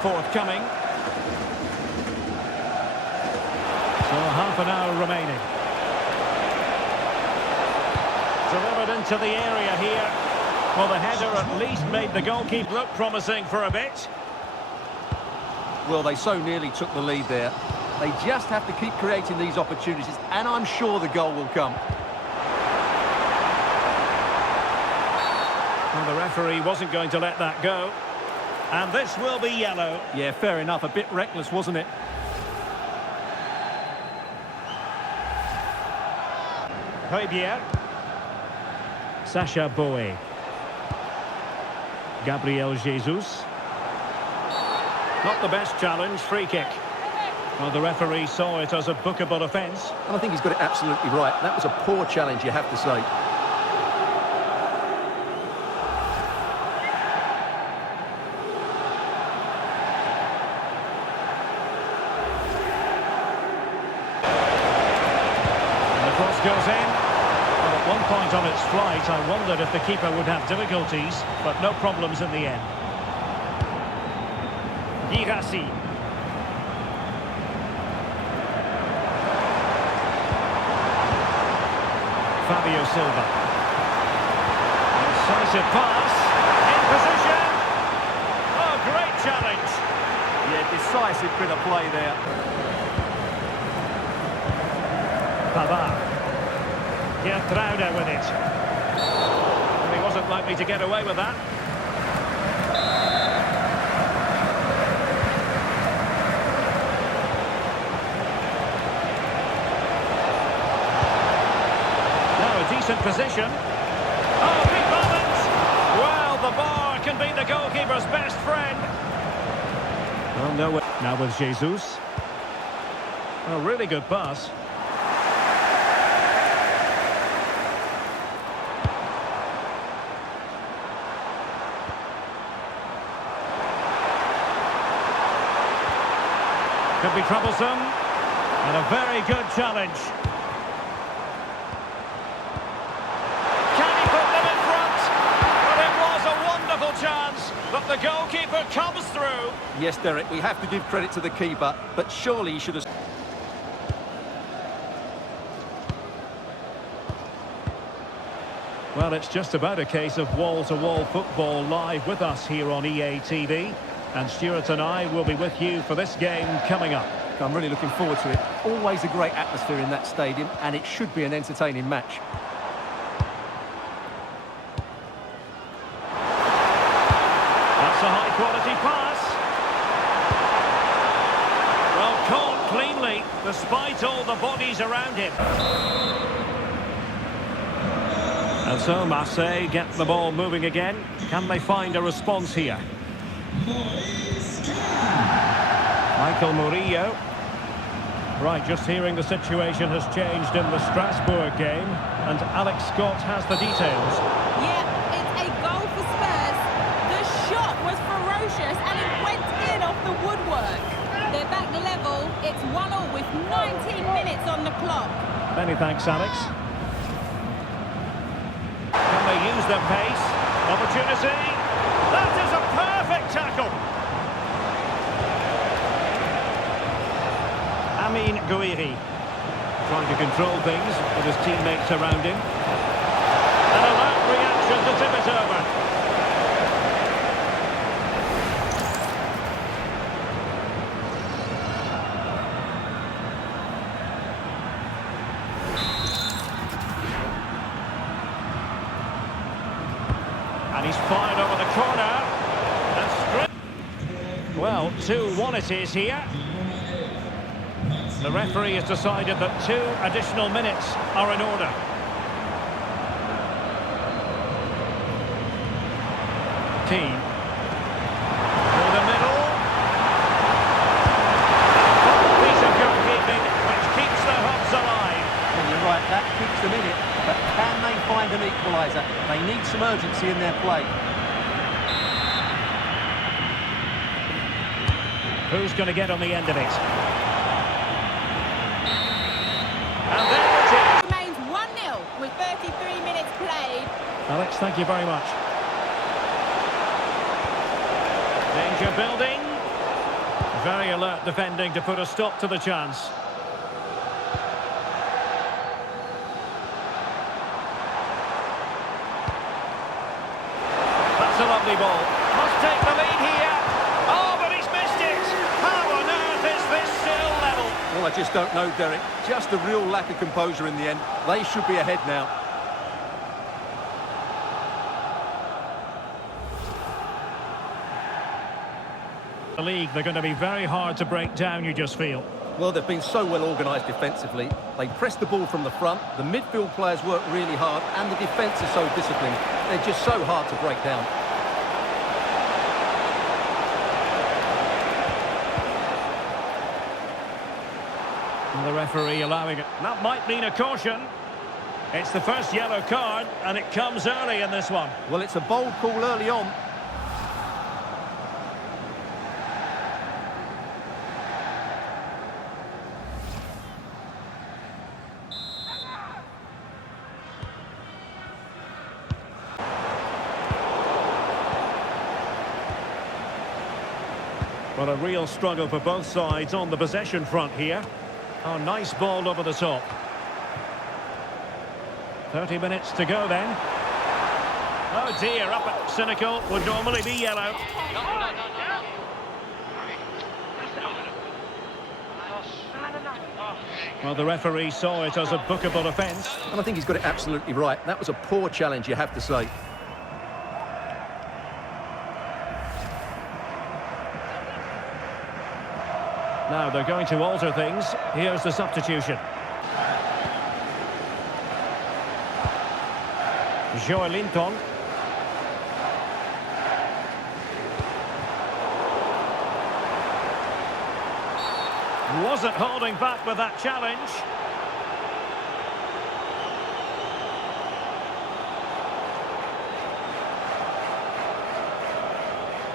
forthcoming. So half an hour remaining. Delivered into the area here. Well, the header at least made the goalkeeper look promising for a bit. Well, they so nearly took the lead there. They just have to keep creating these opportunities, and I'm sure the goal will come. Well, the referee wasn't going to let that go. And this will be yellow. Yeah, fair enough. A bit reckless, wasn't it? Wheather. Sacha Boey. Gabriel Jesus. Not the best challenge, free kick. Well, the referee saw it as a bookable offence. And I think he's got it absolutely right. That was a poor challenge, you have to say. And the cross goes in. Well, at one point on its flight, I wondered if the keeper would have difficulties, but no problems in the end. Girassi. Fabio Silva. Incisive pass. In position. Oh, great challenge. Yeah, decisive bit of play there. Powerbar. Gertruida with it. And he wasn't likely to get away with that. Decent position. Oh, big moment! Well, the bar can be the goalkeeper's best friend. Well, no way. Now with Jesus. A really good pass. Could be troublesome. And a very good challenge. Chance, but the goalkeeper comes through. Yes, Derek, we have to give credit to the keeper, but surely he should have... Well, it's just about a case of wall-to-wall football live with us here on EA TV. And Stuart and I will be with you for this game coming up. I'm really looking forward to it. Always a great atmosphere in that stadium, and it should be an entertaining match. That's a high-quality pass. Well, caught cleanly, despite all the bodies around him. And so Marseille get the ball moving again. Can they find a response here? Michael Murillo. Right, just hearing the situation has changed in the Strasbourg game. And Alex Scott has the details. Yeah, it's a goal for Spurs. The shot was ferocious and it went in off the woodwork. They're back level. It's 1-1 with 19 minutes on the clock. Many thanks, Alex. Can they use their pace? Opportunity. That is a perfect tackle. Amin Gouiri trying to control things with his teammates around him. An alert reaction to tip it over. And he's fired over the corner. And straight. Well, 2-1 it is here. The referee has decided that 2 additional minutes are in order. Keane. Through the middle. Piece of goalkeeping which keeps the Hubs alive. Well, you're right, that keeps them in it. But can they find an equaliser? They need some urgency in their play. Who's going to get on the end of it? And there it is. Remains 1-0 with 33 minutes played. Alex, thank you very much. Danger building. Very alert defending to put a stop to the chance. That's a lovely ball. Must take the lead here. Oh, but he's missed it. How on earth is this still level? Well, I just don't know, Derek. Just a real lack of composure in the end. They should be ahead now. The league, they're going to be very hard to break down, you just feel. Well, they've been so well organised defensively. They press the ball from the front, the midfield players work really hard, and the defence is so disciplined. They're just so hard to break down. And the referee allowing it. That might mean a caution. It's the first yellow card, and it comes early in this one. Well, it's a bold call early on. Well, a real struggle for both sides on the possession front here. Oh, nice ball over the top. 30 minutes to go then. Oh dear, up at cynical, would normally be yellow. Well, the referee saw it as a bookable offence. And I think he's got it absolutely right. That was a poor challenge, you have to say. Now they're going to alter things. Here's the substitution. Linton. Wasn't holding back with that challenge.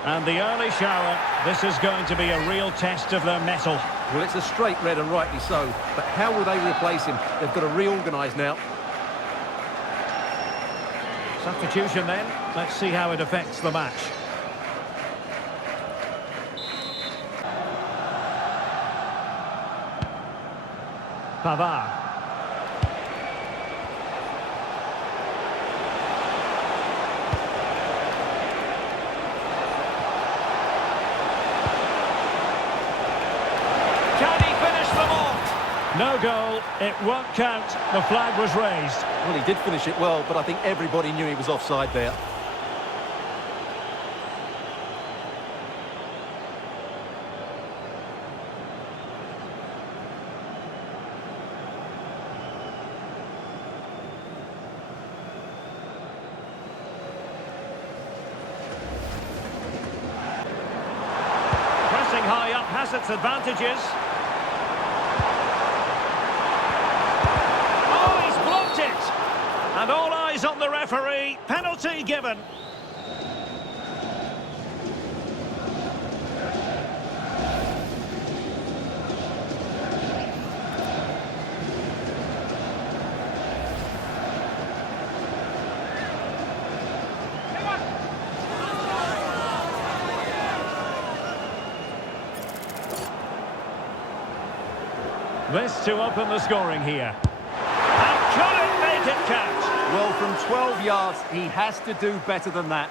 And the early shower, this is going to be a real test of their mettle. Well, it's a straight red and rightly so. But how will they replace him? They've got to reorganise now. Substitution then. Let's see how it affects the match. Powerbar. No goal, it won't count, the flag was raised. Well, he did finish it well, but I think everybody knew he was offside there. Pressing high up has its advantages. And all eyes on the referee. Penalty given. This to open the scoring here. And could it make it count? Well, from 12 yards, he has to do better than that.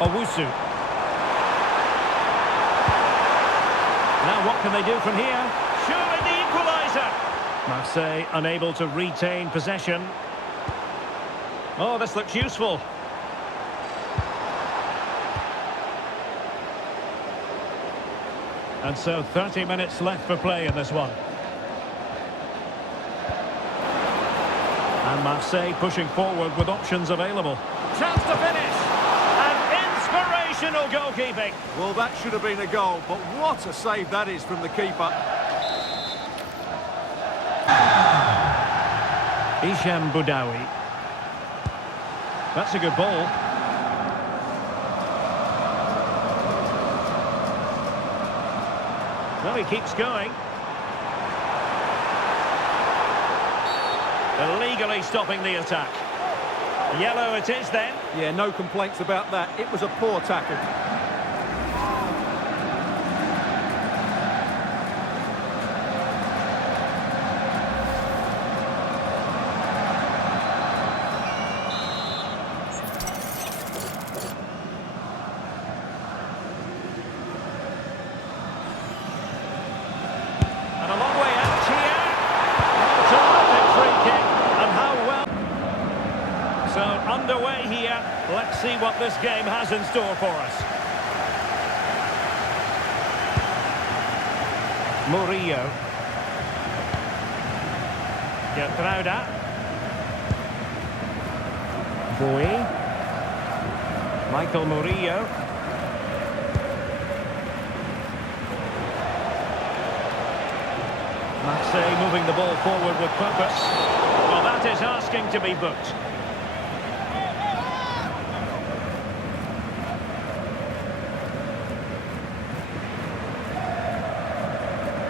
Owusu. Now what can they do from here? Surely the equaliser. Marseille unable to retain possession. Oh, this looks useful. And so 30 minutes left for play in this one. And Marseille pushing forward with options available. Chance to finish. And inspirational goalkeeping. Well, that should have been a goal, but what a save that is from the keeper. Isham Boudaoui. That's a good ball. Well, he keeps going. Illegally stopping the attack. Yellow it is then. Yeah, no complaints about that. It was a poor tackle. And a long way out here. Terrific free kick. And how well. So underway here. Let's see what this game has in store for us. Murillo. Gertruida. Boy. Michael Murillo. Marseille moving the ball forward with purpose. Well, that is asking to be booked.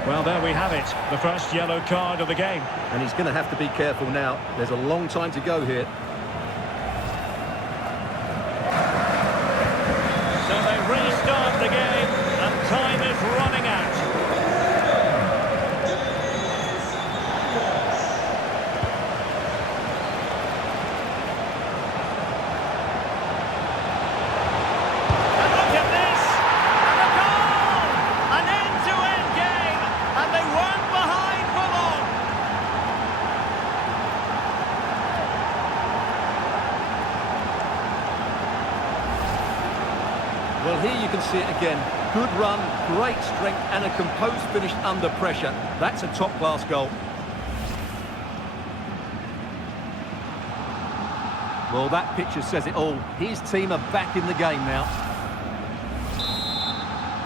Well, there we have it. The first yellow card of the game. And he's going to have to be careful now. There's a long time to go here. So they restart the game, and time is running out. And look at this! And a goal! An end-to-end game, and they weren't behind for long. Well, here you can see it again. Good run, great strength, and a composed finish under pressure. That's a top-class goal. Well, that picture says it all. His team are back in the game now.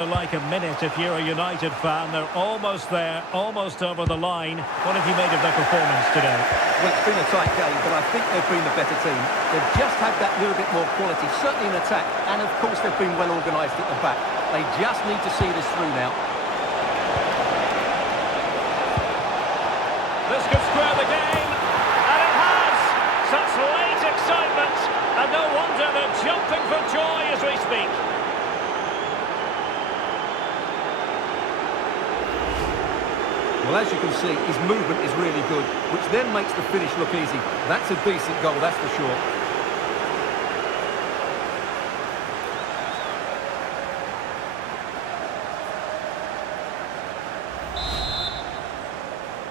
Like a minute if you're a United fan. They're almost there, almost over the line. What have you made of their performance today? Well, it's been a tight game, but I think they've been the better team. They've just had that little bit more quality, certainly in attack, and of course they've been well organised at the back. They just need to see this through now. This could square the game, and it has! Such late excitement, and no wonder they're jumping for joy as we speak. Well, as you can see, his movement is really good, which then makes the finish look easy. That's a decent goal, that's for sure.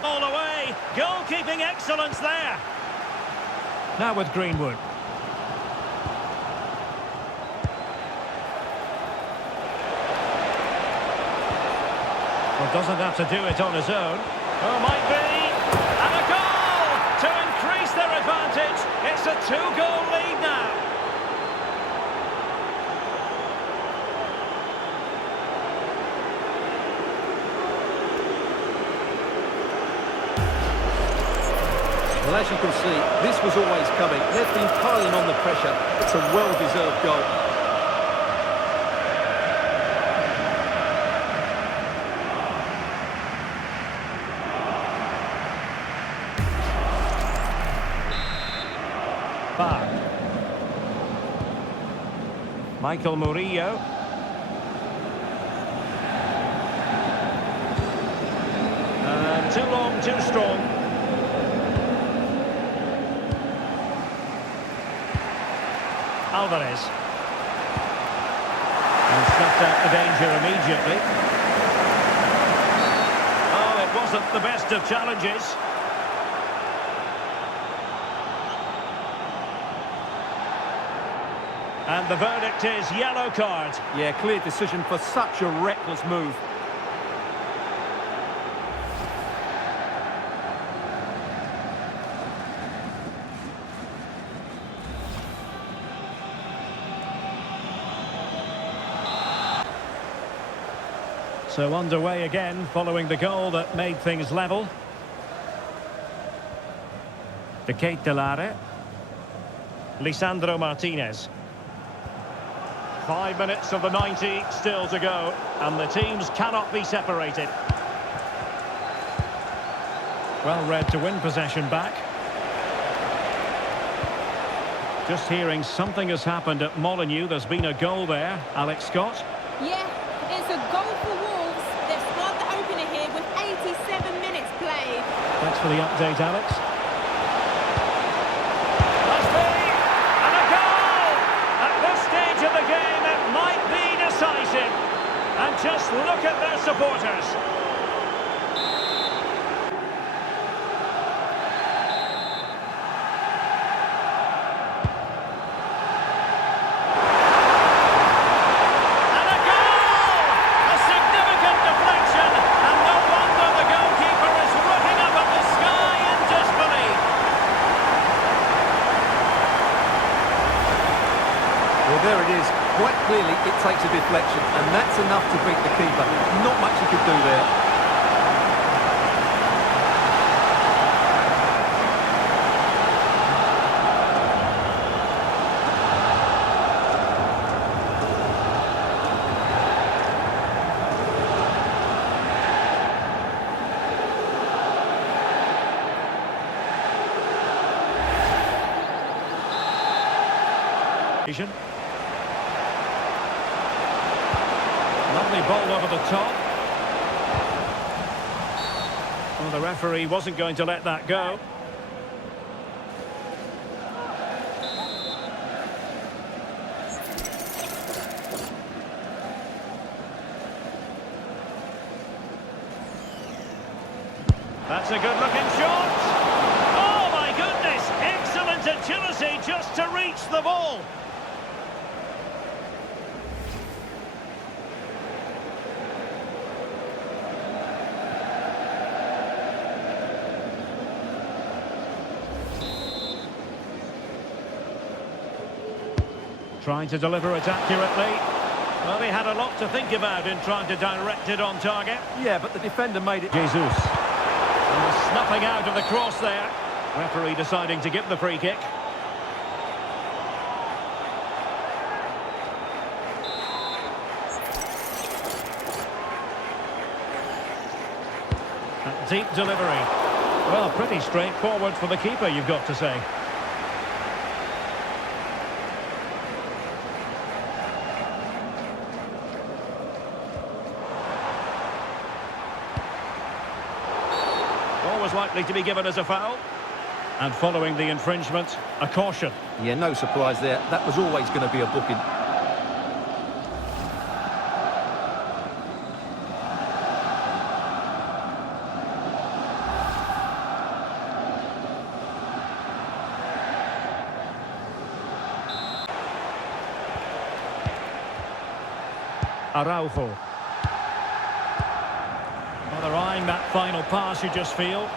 All away, goalkeeping excellence there. Now with Greenwood. Well, doesn't have to do it on his own. Oh, might be. And a goal to increase their advantage. It's a 2-goal lead now. Well, as you can see, this was always coming. They've been piling on the pressure. It's a well-deserved goal. Michael Murillo. And too long, too strong. Alvarez. And snuffed out the danger immediately. Oh, it wasn't the best of challenges. And the verdict is yellow card. Yeah, clear decision for such a reckless move. So underway again, following the goal that made things level. De Ketelare. Lisandro Martinez. 5 minutes of the 90 still to go, and the teams cannot be separated. Well read to win possession back. Just hearing something has happened at Molineux. There's been a goal there. Alex Scott. Yeah, it's a goal for Wolves. They've scored the opener here with 87 minutes played. Thanks for the update, Alex. Must be! And a goal! At this stage of the game, it might be decisive. And just look at their supporters. There it is. Quite clearly, it takes a deflection, and that's enough to beat the keeper. Not much he could do there. Lovely ball over the top. Well, the referee wasn't going to let that go. That's a good-looking shot. Oh, my goodness! Excellent agility just to reach the ball. Trying to deliver it accurately. Well, he had a lot to think about in trying to direct it on target. Yeah, but the defender made it. Jesus. And snuffing out of the cross there. Referee deciding to give the free kick. That deep delivery. Well, pretty straightforward for the keeper, you've got to say. Was likely to be given as a foul, and following the infringement, a caution. Yeah, no surprise there. That was always going to be a booking. Araujo. Well, they're eyeing that final pass, you just feel.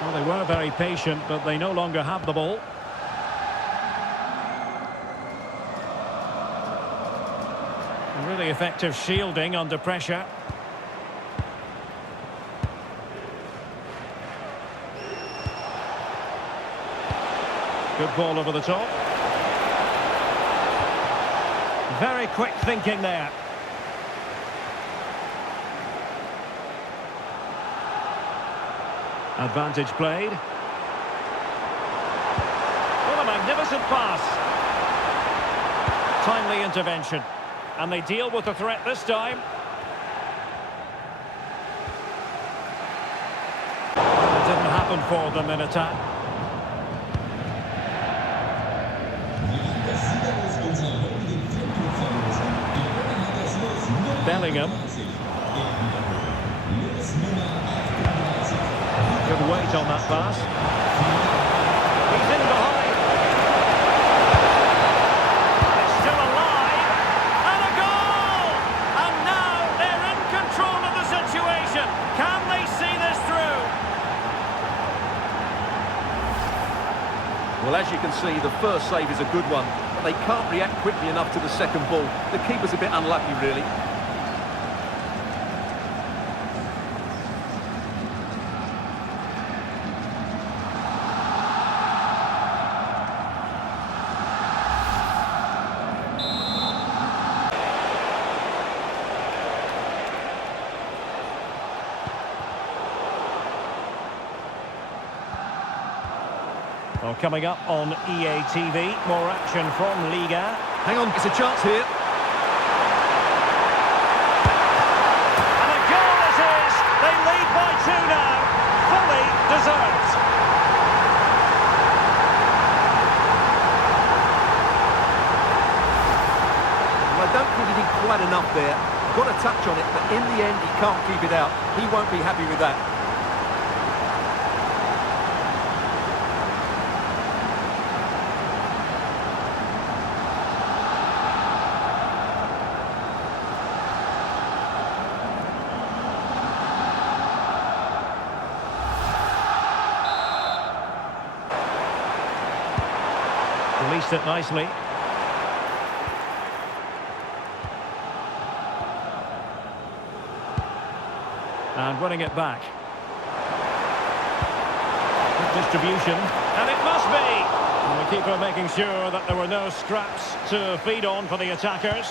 Well, they were very patient, but they no longer have the ball. Really effective shielding under pressure. Good ball over the top. Very quick thinking there. Advantage played. What a magnificent pass. Timely intervention. And they deal with the threat this time. It didn't happen for them in attack. Bellingham. Good weight on that pass. He's in behind. It's still alive. And a goal! And now they're in control of the situation. Can they see this through? Well, as you can see, the first save is a good one, but they can't react quickly enough to the second ball. The keeper's a bit unlucky, really. Well, coming up on EA TV, more action from Liga. Hang on, it's a chance here. And a goal it is! They lead by 2 now. Fully deserved. I don't think he did quite enough there. Got a touch on it, but in the end, he can't keep it out. He won't be happy with that. Released it nicely. And running it back. Good distribution. And it must be! And the keeper making sure that there were no scraps to feed on for the attackers.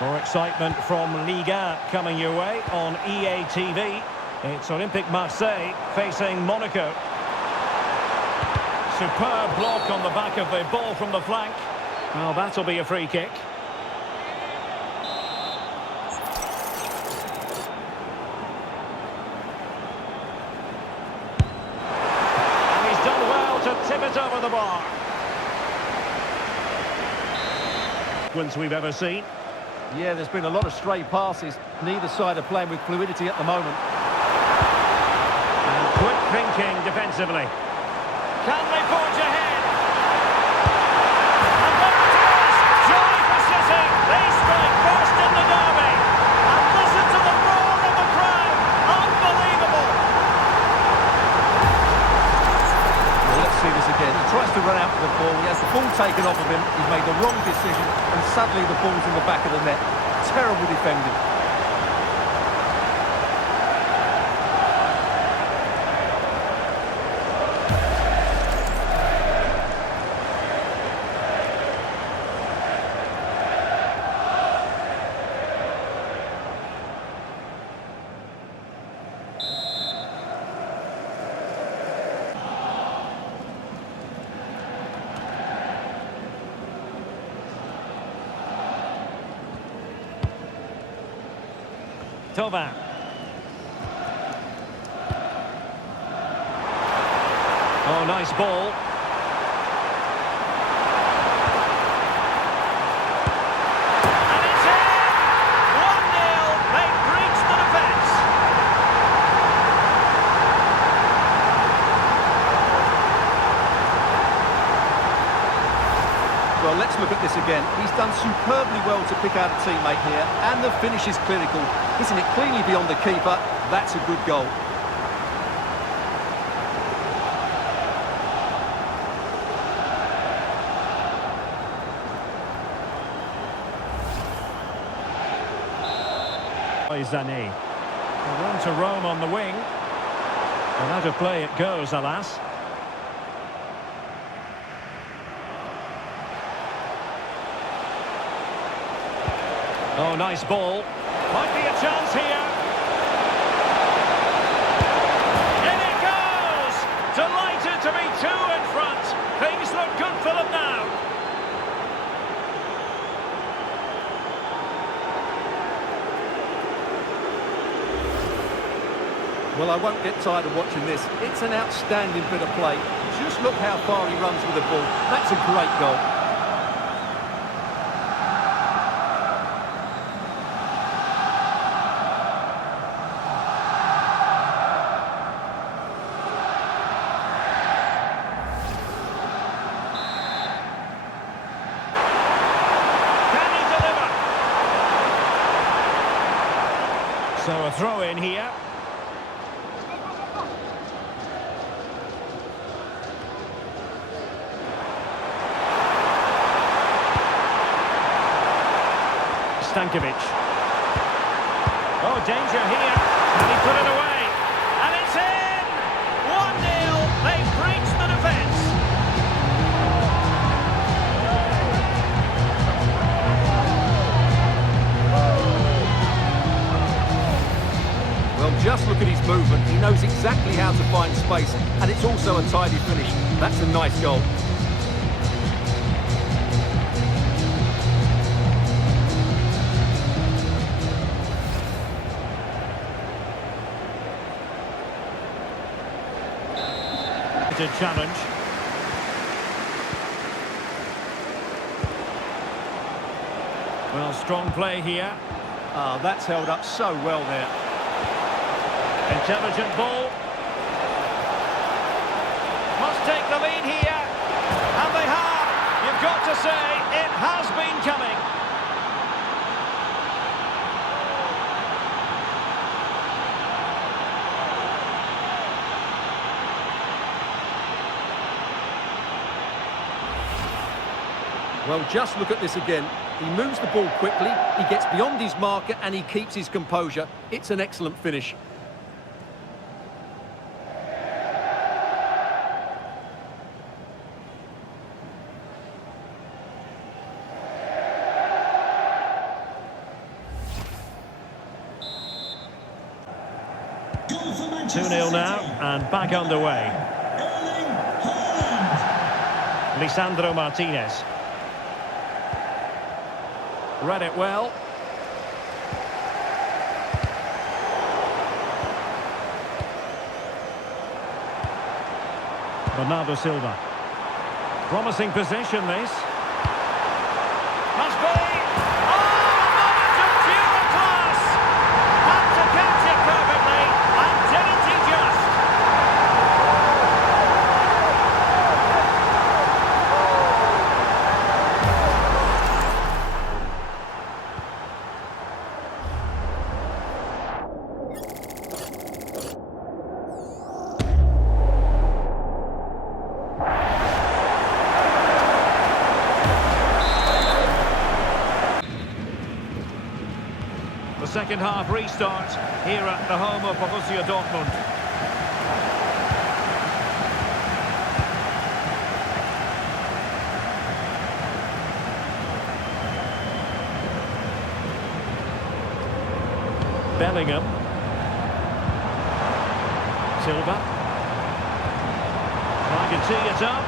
More excitement from Liga coming your way on EA TV. It's Olympique Marseille facing Monaco. Superb block on the back of the ball from the flank. Well, that'll be a free kick. And he's done well to tip it over the bar. Ones we've ever seen. Yeah, there's been a lot of stray passes. Neither side are playing with fluidity at the moment. And quick thinking defensively. Can they forge ahead? And there it is! Joy for City! They strike first in the derby! And listen to the roar of the crowd! Unbelievable! Well, let's see this again. He tries to run out for the ball. He has the ball taken off of him. He's made the wrong decision. And suddenly the ball's in the back of the net. Terrible defending. Tovan. Oh, nice ball. And it's in! 1-0. They've breached the defence. Well, let's look at this again. He's done superbly well to pick out a teammate here, and the finish is clinical. Hitting it cleanly beyond the keeper, that's a good goal. Zane. Room to roam on the wing. And out of play it goes, alas. Oh, nice ball. Might be a chance here. In it goes! Delighted to be 2 in front. Things look good for them now. Well, I won't get tired of watching this. It's an outstanding bit of play. Just look how far he runs with the ball. That's a great goal. So a throw in here. Stankovic. Oh, danger here. And he put it away. And it's in! 1-0. They've breached the defence. Well, And just look at his movement. He knows exactly how to find space, and it's also a tidy finish. That's a nice goal. Challenge. Well, strong play here. Ah, that's held up so well there. Intelligent ball. Must take the lead here. And they have. You've got to say, it has been coming. Well, just look at this again. He moves the ball quickly, he gets beyond his marker, and he keeps his composure. It's an excellent finish. Goal 2-0 now, and back underway. Lisandro Martinez. Read it well. Bernardo Silva. Promising position, this. Must be. Oh, a moment of pure class! Had to catch it perfectly, and didn't he just? The second half restart here at the home of Borussia Dortmund. Bellingham. Silva. I can see it up.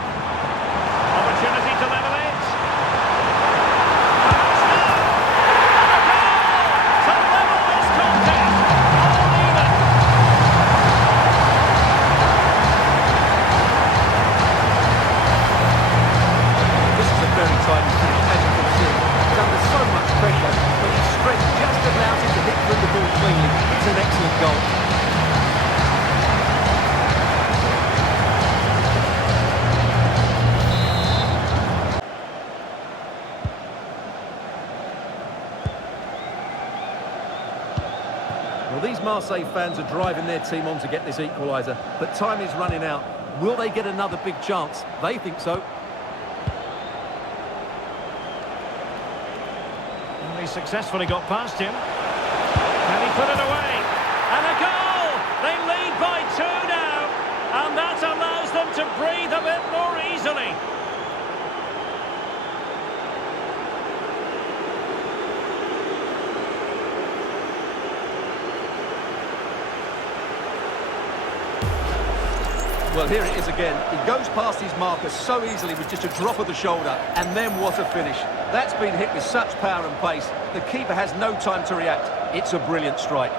Opportunity to level it. Well, these Marseille fans are driving their team on to get this equaliser, but time is running out. Will they get another big chance? They think so. And he successfully got past him. And he put it away. And a goal! They lead by 2 now. And that allows them to breathe a bit more easily. Well, here it is again. He goes past his marker so easily with just a drop of the shoulder, and then what a finish. That's been hit with such power and pace. The keeper has no time to react. It's a brilliant strike.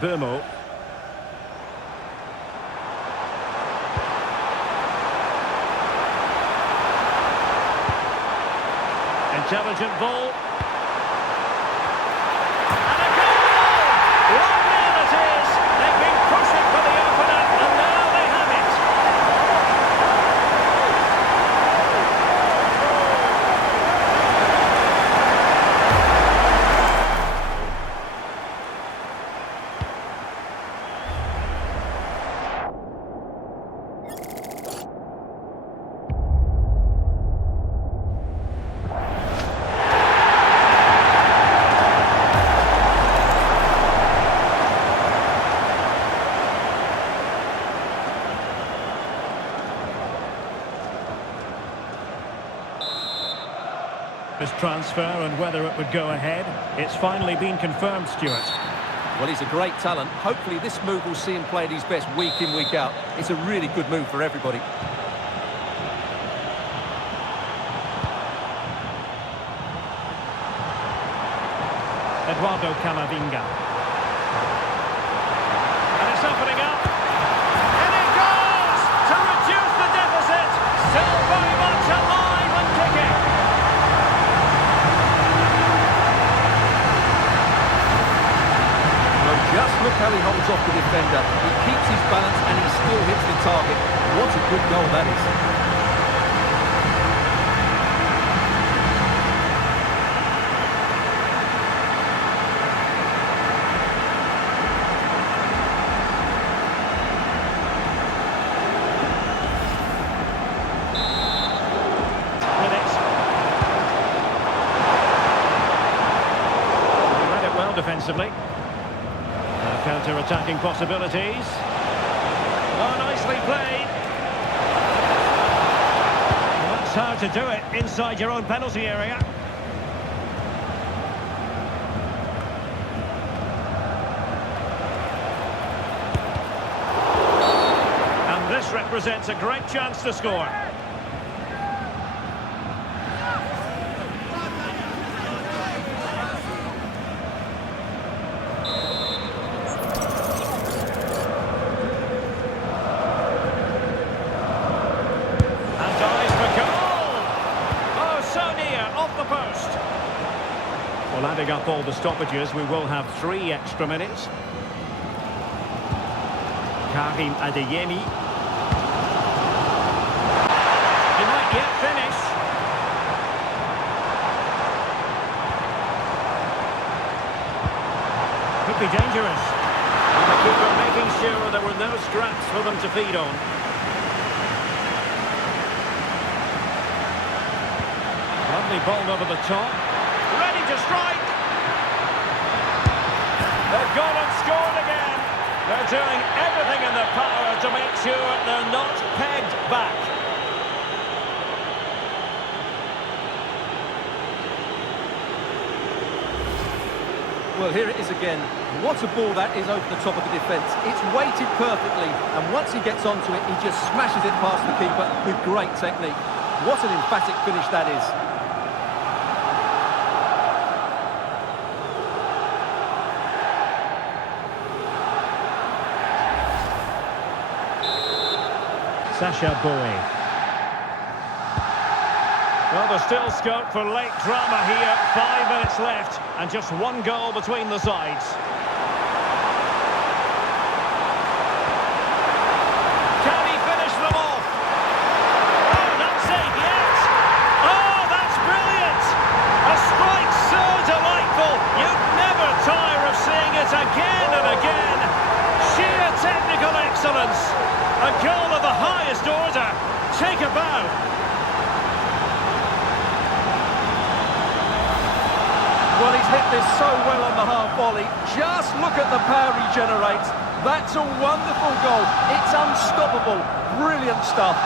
Burmo. Intelligent ball. And a goal! 1-0 it is. They've been pushing for the opener, and now they have it. This transfer and whether it would go ahead. It's finally been confirmed, Stuart. Well, he's a great talent. Hopefully this move will see him play at his best week in, week out. It's a really good move for everybody. Eduardo Camavinga. And it's opening up. And it goes to reduce the deficit. Still very much alive and kicking. Well, just look how he holds off the defender. He keeps his balance and he still hits the target. What a good goal that is. Defensively. Counter-attacking possibilities. Oh, nicely played. Well, it's hard to do it inside your own penalty area. And this represents a great chance to score. Well, adding up all the stoppages, we will have 3 extra minutes. Karim Adeyemi. He might yet finish. Could be dangerous. And the keeper making sure there were no scraps for them to feed on. Lovely ball over the top. Ready to strike. They've gone and scored again. They're doing everything in their power to make sure they're not pegged back. Well, here it is again. What a ball that is over the top of the defence. It's weighted perfectly, and once he gets onto it, he just smashes it past the keeper with great technique. What an emphatic finish that is. Sasha Bowie. Well, there's still scope for late drama here. 5 minutes left and just 1 goal between the sides. Can he finish them off? Oh, that's it, yes! Oh, that's brilliant! A strike so delightful, you'd never tire of seeing it again and again. Sheer technical excellence. A goal of the highest order. Take a bow. Well, he's hit this so well on the half volley. Just look at the power he generates. That's a wonderful goal. It's unstoppable. Brilliant stuff.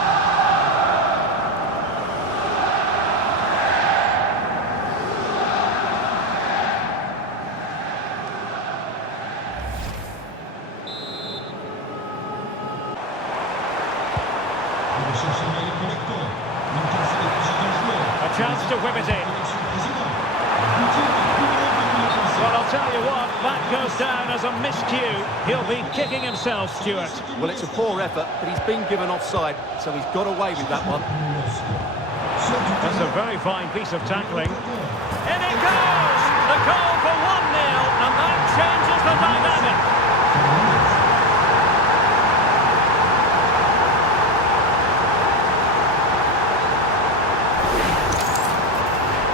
A chance to whip it in. Well, I'll tell you what, that goes down as a miscue. He'll be kicking himself, Stuart. Well, it's a poor effort, but he's been given offside, so he's got away with that one. That's a very fine piece of tackling. In it goes! The goal for 1-0, and that changes the dynamic.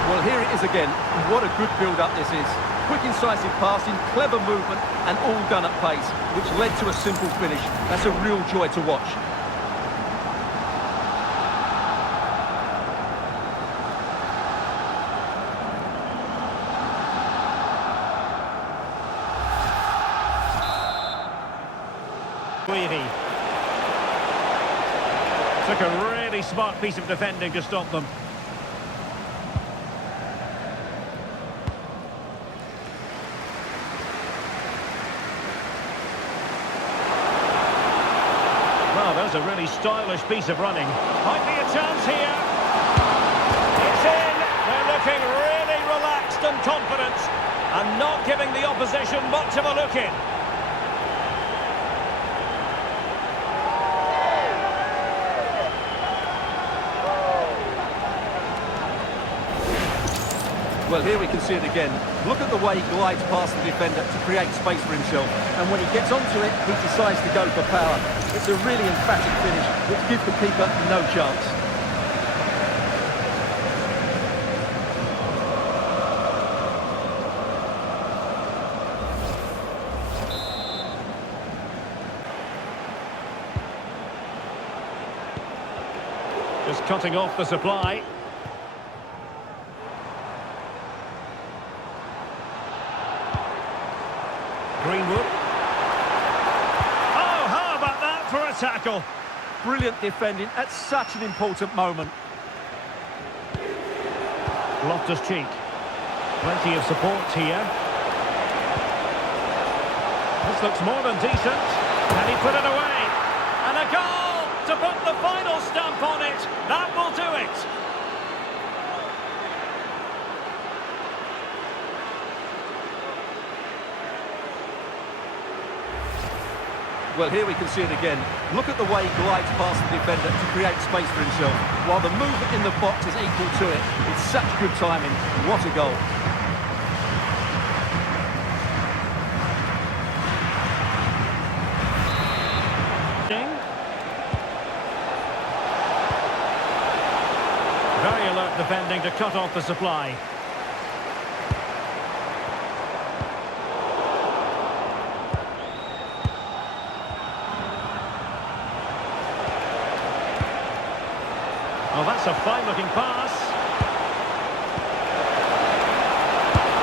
Well, here it is again. What a good build-up this is. Quick, incisive passing, clever movement, and all done at pace, which led to a simple finish. That's a real joy to watch. Wheather. Took a really smart piece of defending to stop them. was a really stylish piece of running. Might be a chance here. It's in. They're looking really relaxed and confident and not giving the opposition much of a look in. Well, here we can see it again. Look at the way he glides past the defender to create space for himself. And when he gets onto it, he decides to go for power. It's a really emphatic finish, which gives the keeper no chance. Just cutting off the supply. Greenwood. Oh, how about that for a tackle? Brilliant defending at such an important moment. Loftus-Cheek. Plenty of support here. This looks more than decent. Can he put it away? And a goal to put the final stamp on it. That will do it. Well, here we can see it again. Look at the way he glides past the defender to create space for himself, while the movement in the box is equal to it. It's such good timing. What a goal. Very alert defending to cut off the supply. Oh, that's a fine-looking pass.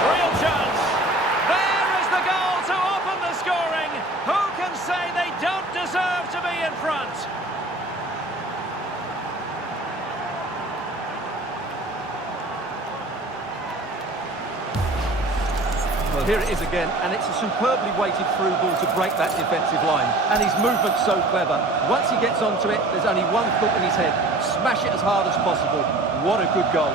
Real chance. There is the goal to open the scoring. Who can say they don't deserve to be in front? Well, here it is again, and it's a superbly weighted through ball to break that defensive line. And his movement's so clever. Once he gets onto it, there's only one thought in his head. Smash it as hard as possible. What a good goal.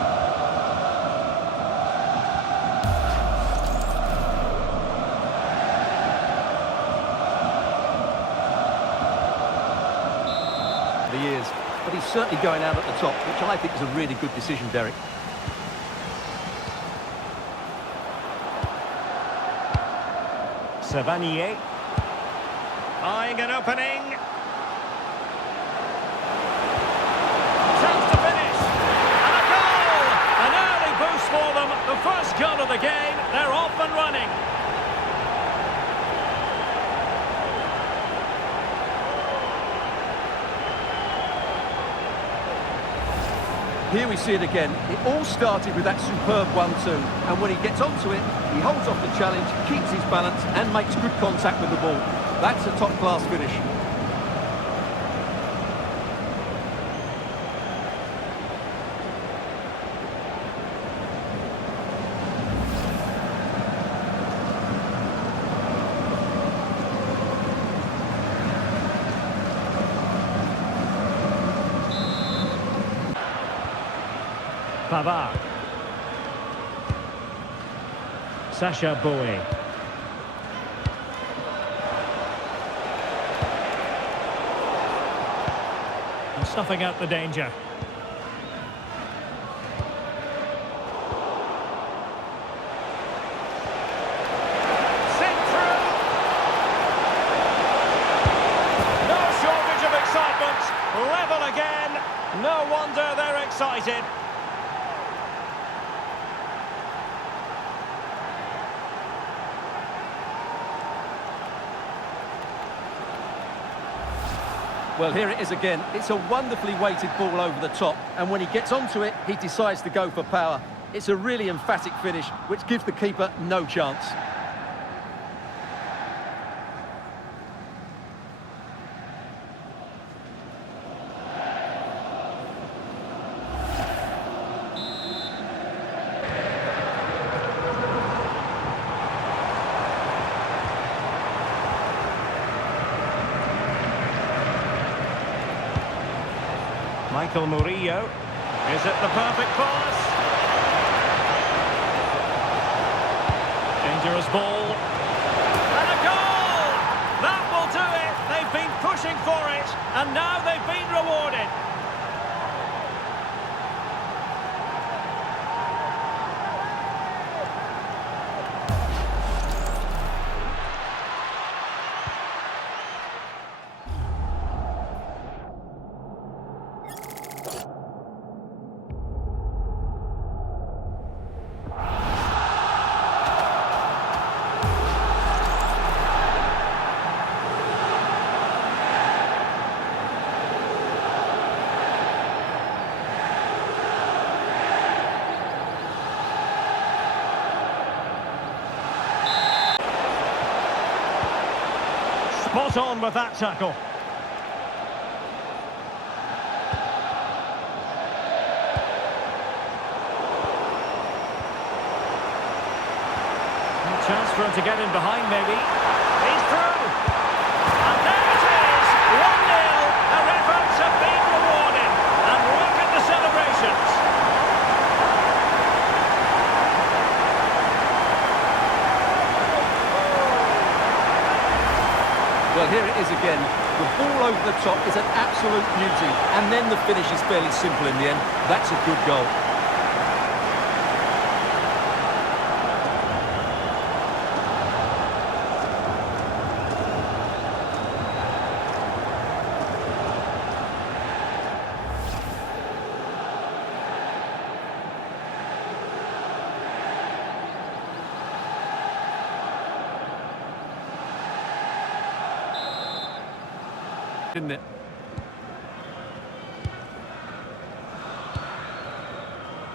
He is, but he's certainly going out at the top, which I think is a really good decision, Derek. Savanier. Eyeing an opening. Chance to finish. And a goal! An early boost for them. The first goal of the game. They're off and running. Here we see it again. It all started with that superb 1-2, and when he gets onto it, he holds off the challenge, keeps his balance, and makes good contact with the ball. That's a top-class finish. Powerbar. Sacha Boey. And snuffing out the danger. Sent through. No shortage of excitement. Level again. No wonder they're excited. Well, here it is again. It's a wonderfully weighted ball over the top, and when he gets onto it, he decides to go for power. It's a really emphatic finish, which gives the keeper no chance. Michael Murillo. Is it the perfect pass? Dangerous ball. And a goal! That will do it. They've been pushing for it, and now they've been rewarded. Spot on with that tackle. A chance for him to get in behind, maybe. He's through! And there it is! 1-0! Their efforts have been rewarded. And look at the celebrations. Well, here it is again. The ball over the top is an absolute beauty. And then the finish is fairly simple in the end. That's a good goal. Didn't it?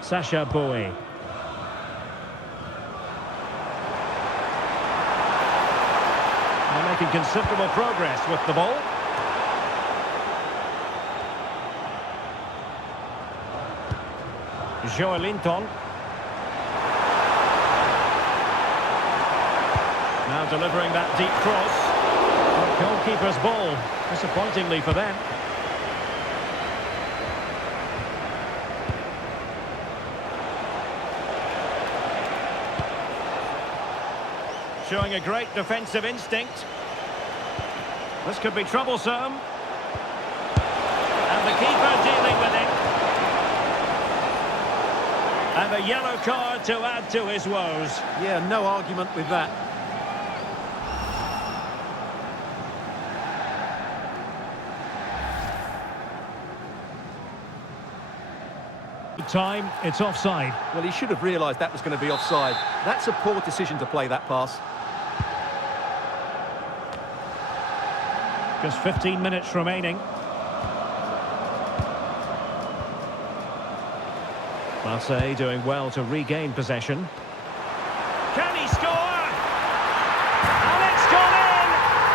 Sacha Boey. They're making considerable progress with the ball. Joelinton. Now delivering that deep cross. Goalkeeper's ball, disappointingly for them. Showing a great defensive instinct. This could be troublesome. And the keeper dealing with it. And a yellow card to add to his woes. Yeah, no argument with that. Time, it's offside. Well, he should have realised that was going to be offside. That's a poor decision to play that pass. Just 15 minutes remaining. Marseille doing well to regain possession. Can he score? And it's gone in!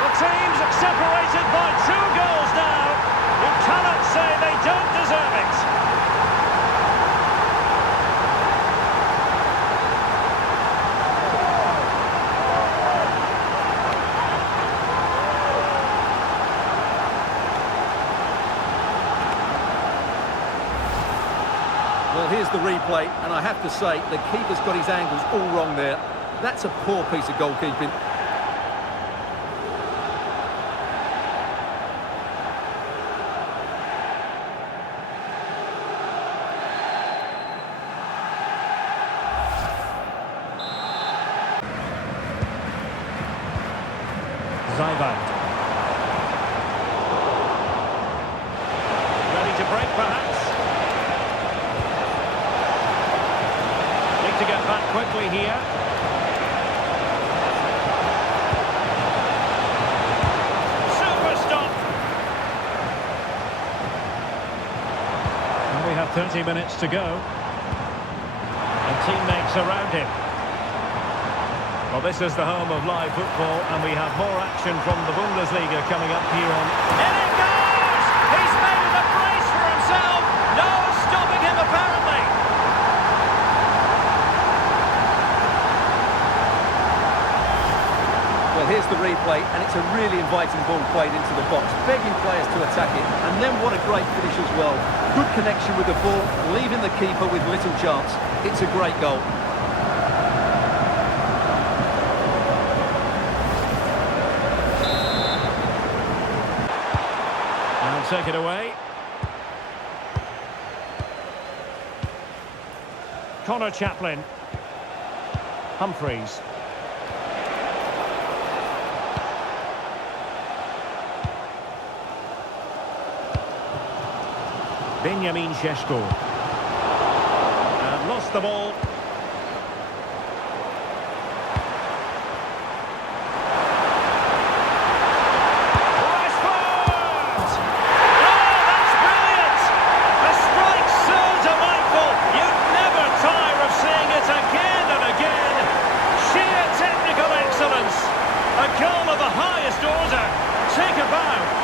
The team's separated by 2 goals now. You cannot say they don't deserve it. Well, here's the replay, and I have to say, the keeper's got his angles all wrong there. That's a poor piece of goalkeeping. Zaiban. Ready to break, perhaps. To get back quickly here. Super stop. And we have 30 minutes to go. And teammates around him. Well, this is the home of live football, and we have more action from the Bundesliga coming up here on. In it goes! He's made a brace for himself. No stopping him, apparently. Well, here's Here's the replay, and it's a really inviting ball played into the box, begging players to attack it. And then what a great finish as well. Good connection with the ball, leaving the keeper with little chance. It's a great goal. And take it away. Connor Chaplin. Humphreys. Benjamin Šeško. And lost the ball. Rashford! Oh, that's brilliant! A strike so delightful. You'd never tire of seeing it again and again. Sheer technical excellence. A goal of the highest order. Take a bow.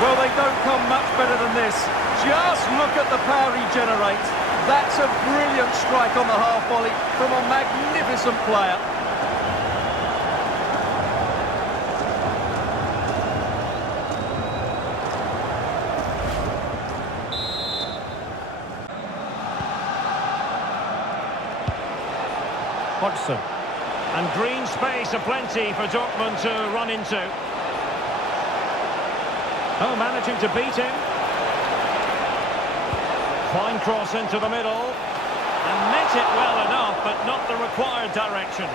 Well, they don't come much better than this. Just look at the power he generates. That's a brilliant strike on the half volley from a magnificent player. Hodgson. And green space aplenty for Dortmund to run into. Oh, managing to beat him. Fine cross into the middle. And met it well enough, but not the required direction.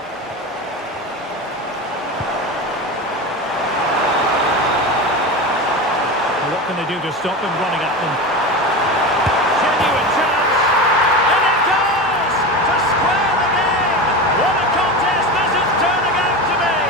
What can they do to stop him running at them? Genuine chance. And it goes! To square the game! What a contest this is turning out to be!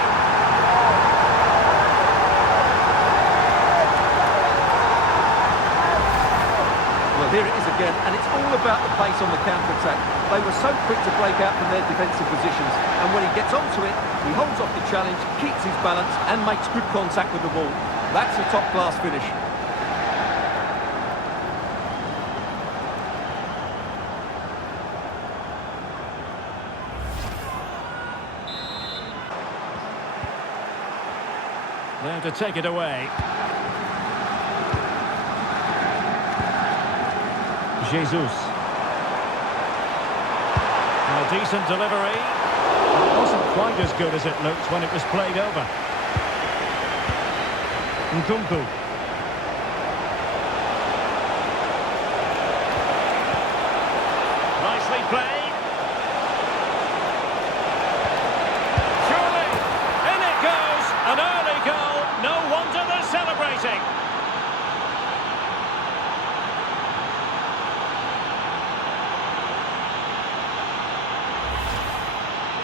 Well, here it is again, and it's all about the pace on the counter-attack. They were so quick to break out from their defensive positions, and when he gets onto it, he holds off the challenge, keeps his balance, and makes good contact with the ball. That's a top-class finish. There to take it away. Jesus. A decent delivery. It wasn't quite as good as it looked when it was played over. Nkunku. Nicely played. Surely. In it goes. An early goal. No wonder they're celebrating.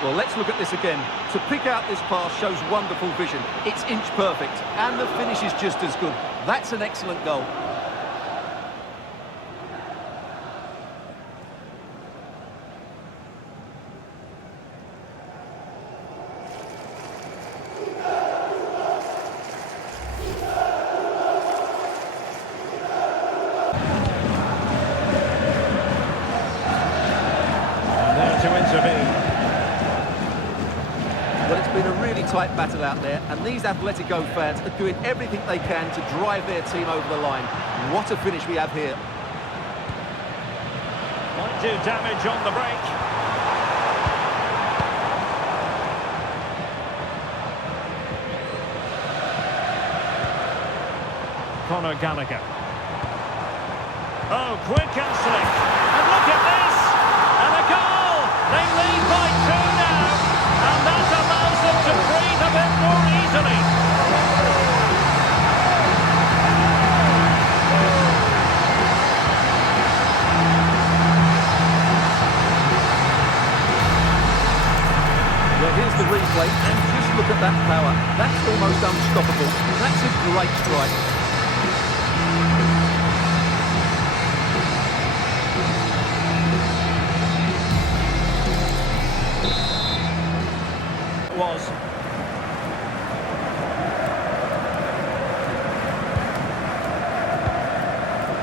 Well, let's look at this again. To pick out this pass shows wonderful vision. It's inch perfect, and the finish is just as good. That's an excellent goal. And there to intervene. Well, it's been a really tight battle out there, and these Atletico fans are doing everything they can to drive their team over the line. What a finish we have here. Might do damage on the break. Conor Gallagher. Oh, quick and slick. And look at this! And a goal! They lead by 2 now. And that allows them to breathe a bit more easily. Well, here's the replay, and just look at that power. That's almost unstoppable. That's a great strike. Was.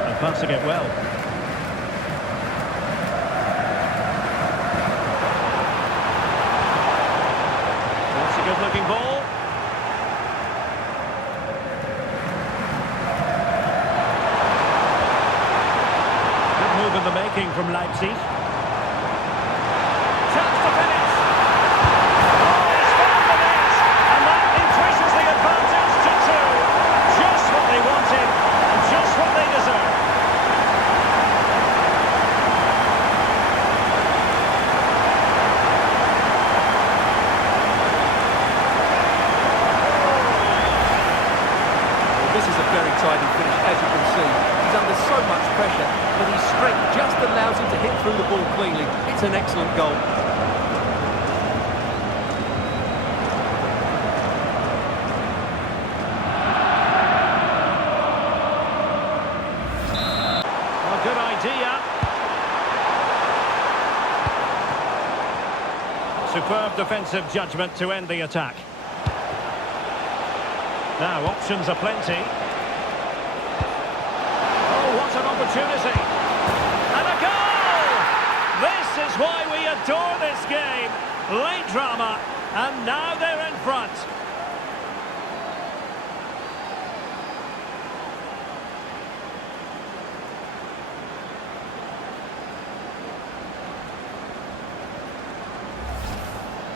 And passing it well. That's a good looking in the making from Leipzig. Chance to finish. Oh, he's found the net. And that increases the advantage to 2. Just what they wanted and just what they deserve. This is a very tidy finish, as you can see. He's under so much pressure, but his strength just allows him to hit through the ball cleanly. It's an excellent goal. Well, good idea. Superb defensive judgment to end the attack. Now, options are plenty. Oh, what an opportunity. And a goal! This is why we adore this game. Late drama, and now they're in front.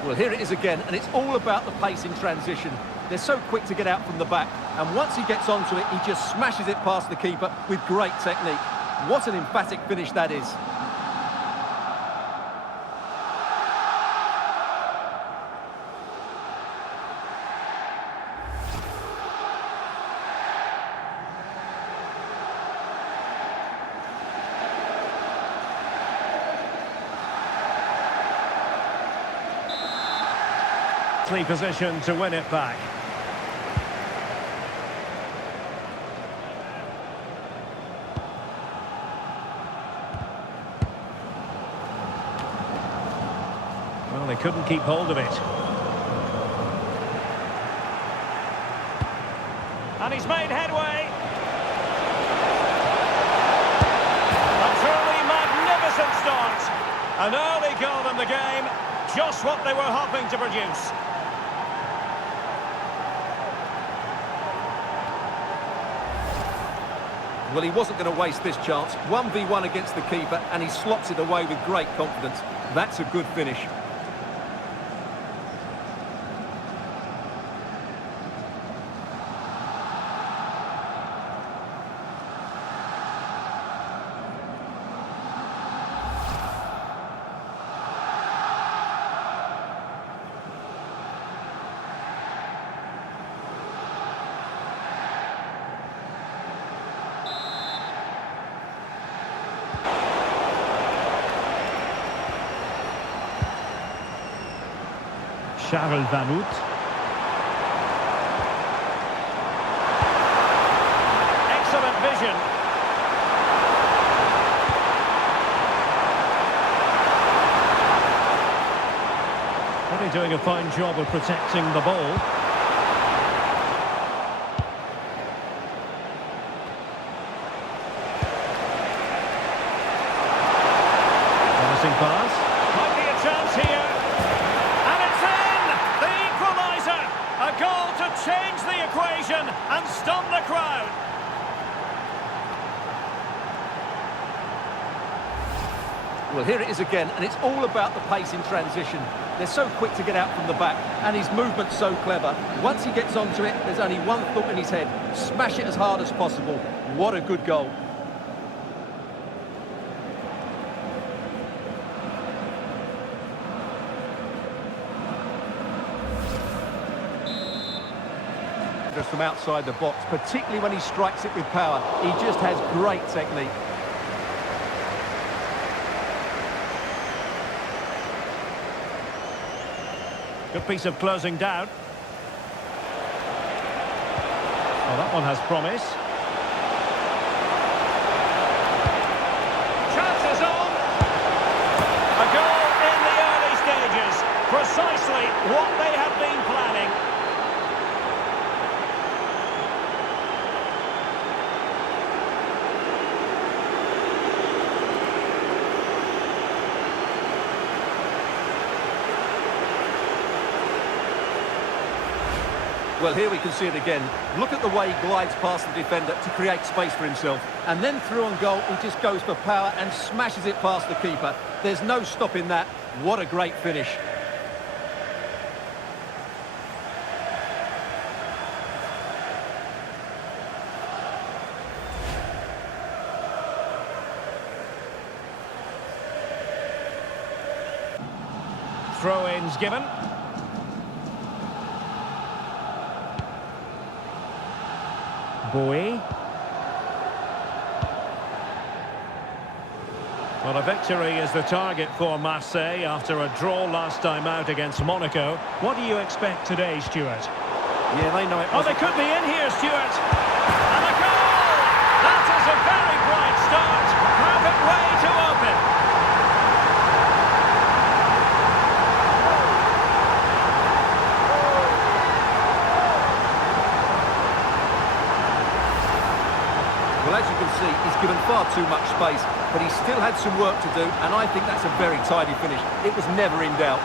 Well, here it is again, and it's all about the pace in transition. They're so quick to get out from the back, and once he gets onto it, he just smashes it past the keeper with great technique. What an emphatic finish that is. Position to win it back. Well, they couldn't keep hold of it. And he's made headway. A truly magnificent start. An early goal in the game. Just what they were hoping to produce. Well, he wasn't going to waste this chance. 1v1 against the keeper, and he slots it away with great confidence. That's a good finish. Charles Van excellent vision. Really doing a fine job of protecting the ball. Promising pass. Might be a chance here. A goal to change the equation and stun the crowd. Well, here it is again, and it's all about the pace in transition. They're so quick to get out from the back, and his movement's so clever. Once he gets onto it, there's only one thought in his head: smash it as hard as possible. What a good goal. From outside the box, particularly when he strikes it with power. He just has great technique. Good piece of closing down. Well, that one has promise. Chances on. A goal in the early stages. Precisely what they have been planning. Well, here we can see it again. Look at the way he glides past the defender to create space for himself. And then through on goal, he just goes for power and smashes it past the keeper. There's no stopping that. What a great finish. Throw-ins given. Bowie. Well, a victory is the target for Marseille after a draw last time out against Monaco. What do you expect today, Stuart? Yeah, they know it. Oh, they could be in here, Stuart. And a goal! That is a very bright start. Have it way to open. Well, as you can see, he's given far too much space, but he still had some work to do, and I think that's a very tidy finish. It was never in doubt.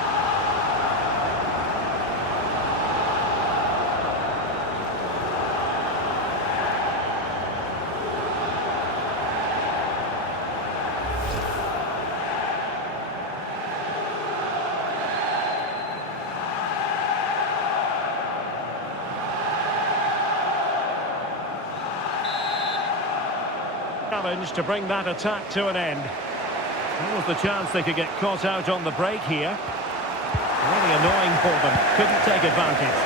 Challenge to bring that attack to an end. That was the chance they could get caught out on the break here. Really annoying for them. Couldn't take advantage.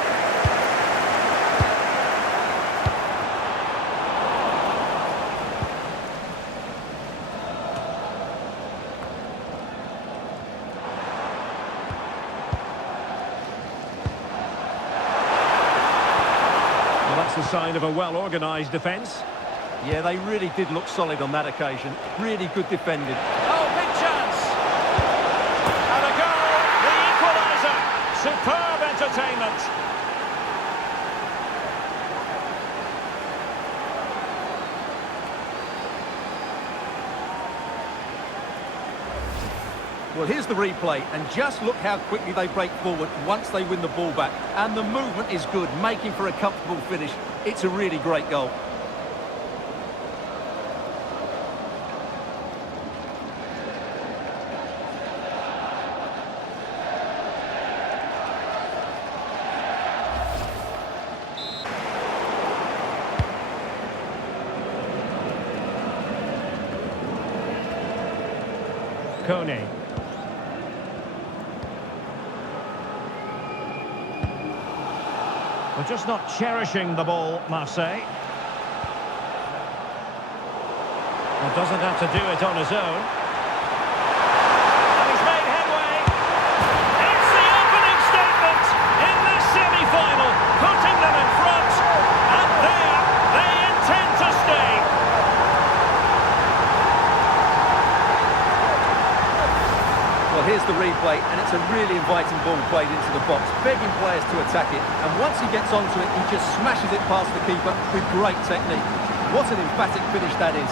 Well, that's the sign of a well-organised defence. Yeah, they really did look solid on that occasion. Really good defending. Oh, big chance! And a goal, the equaliser. Superb entertainment. Well, here's the replay, and just look how quickly they break forward once they win the ball back. And the movement is good, making for a comfortable finish. It's a really great goal. Kone. Well, just not cherishing the ball, Marseille. Well, doesn't have to do it on his own. And he's made headway. It's the opening statement in this semi-final, putting them in front. And there, they intend to stay. Well, here's the replay, and it's a really inviting ball played into the box, begging players to attack it, and once he gets onto it, he just smashes it past the keeper with great technique. What an emphatic finish that is.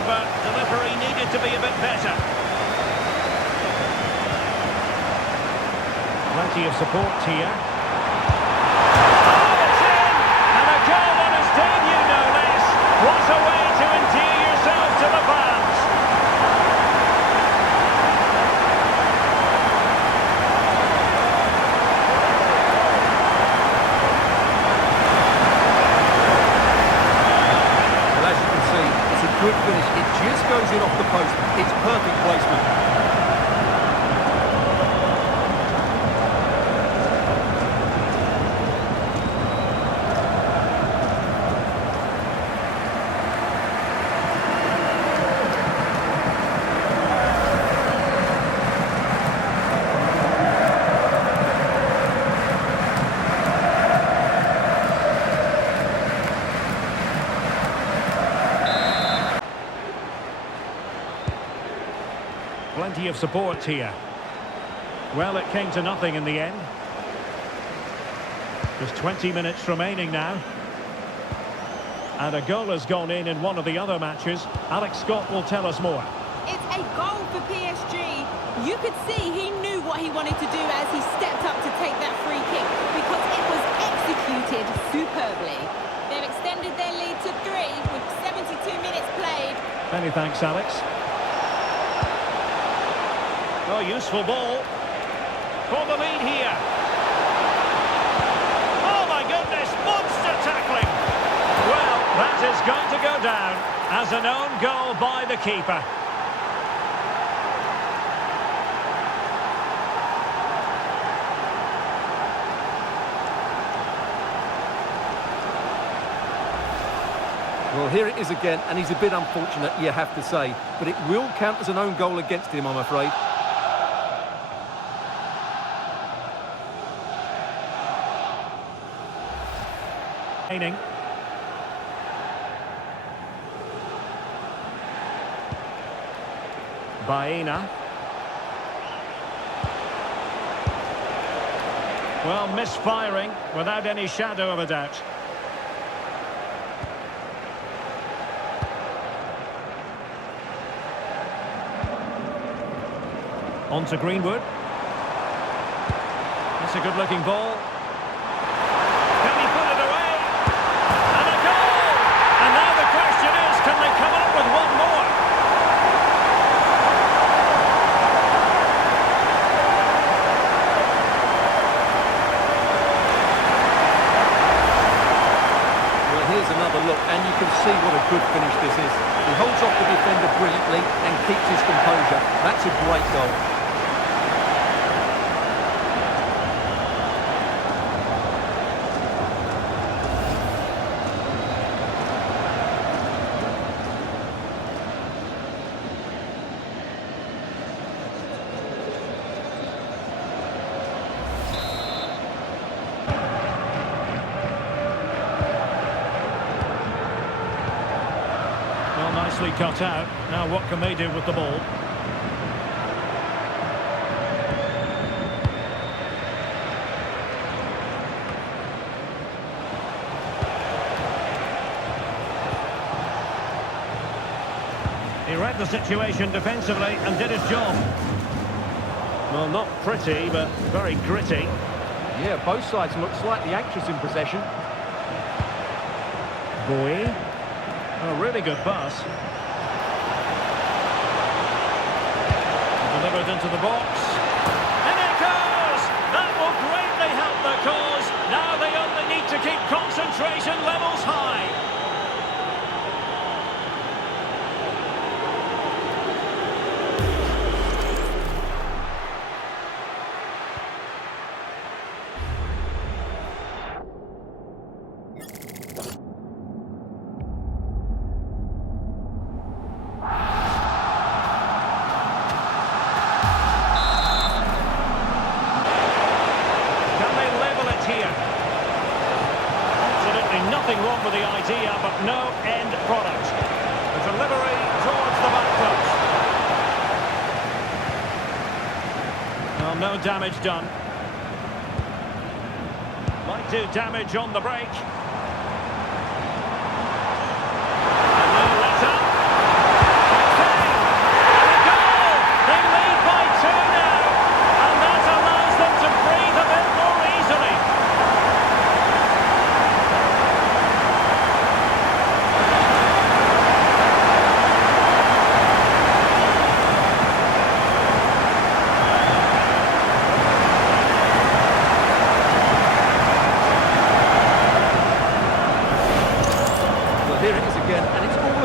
Delivery needed to be a bit better. Plenty of support here. Oh, it's in! And a goal on his debut, no less. What a way to endear yourself to the fans. Well, as you can see, it's a good finish. It just goes in off the post. It's perfect placement. Plenty of support here. Well, it came to nothing in the end. Just 20 minutes remaining now. And a goal has gone in one of the other matches. Alex Scott will tell us more. It's a goal for PSG. You could see he knew what he wanted to do as he stepped up to take that free kick because it was executed superbly. They've extended their lead to 3 with 72 minutes played. Many thanks, Alex. Oh, useful ball. For the lead here. Oh, my goodness, monster tackling. Well, that is going to go down as an own goal by the keeper. Well, here it is again, and he's a bit unfortunate, you have to say. But it will count as an own goal against him, I'm afraid. Baena. Well, misfiring without any shadow of a doubt. On to Greenwood. That's a good-looking ball. Can he put it away? And a goal! And now the question is, can they come up with one more? Well, here's another look, and you can see what a good finish this is. He holds off the defender brilliantly and keeps his composure. That's a great goal. Well, nicely cut out. Now what can they do with the ball? He read the situation defensively and did his job. Well, not pretty, but very gritty. Yeah, both sides look slightly anxious in possession. Boy. Oh, really good pass. Delivered into the box. And it goes! That will greatly help the cause. Now they only need to keep concentration levels high. Nothing wrong with the idea, but no end product. The delivery towards the back post. Well, no damage done. Might do damage on the break. And no let up. And a goal! They lead by 2 now. And that allows them to breathe a bit more easily.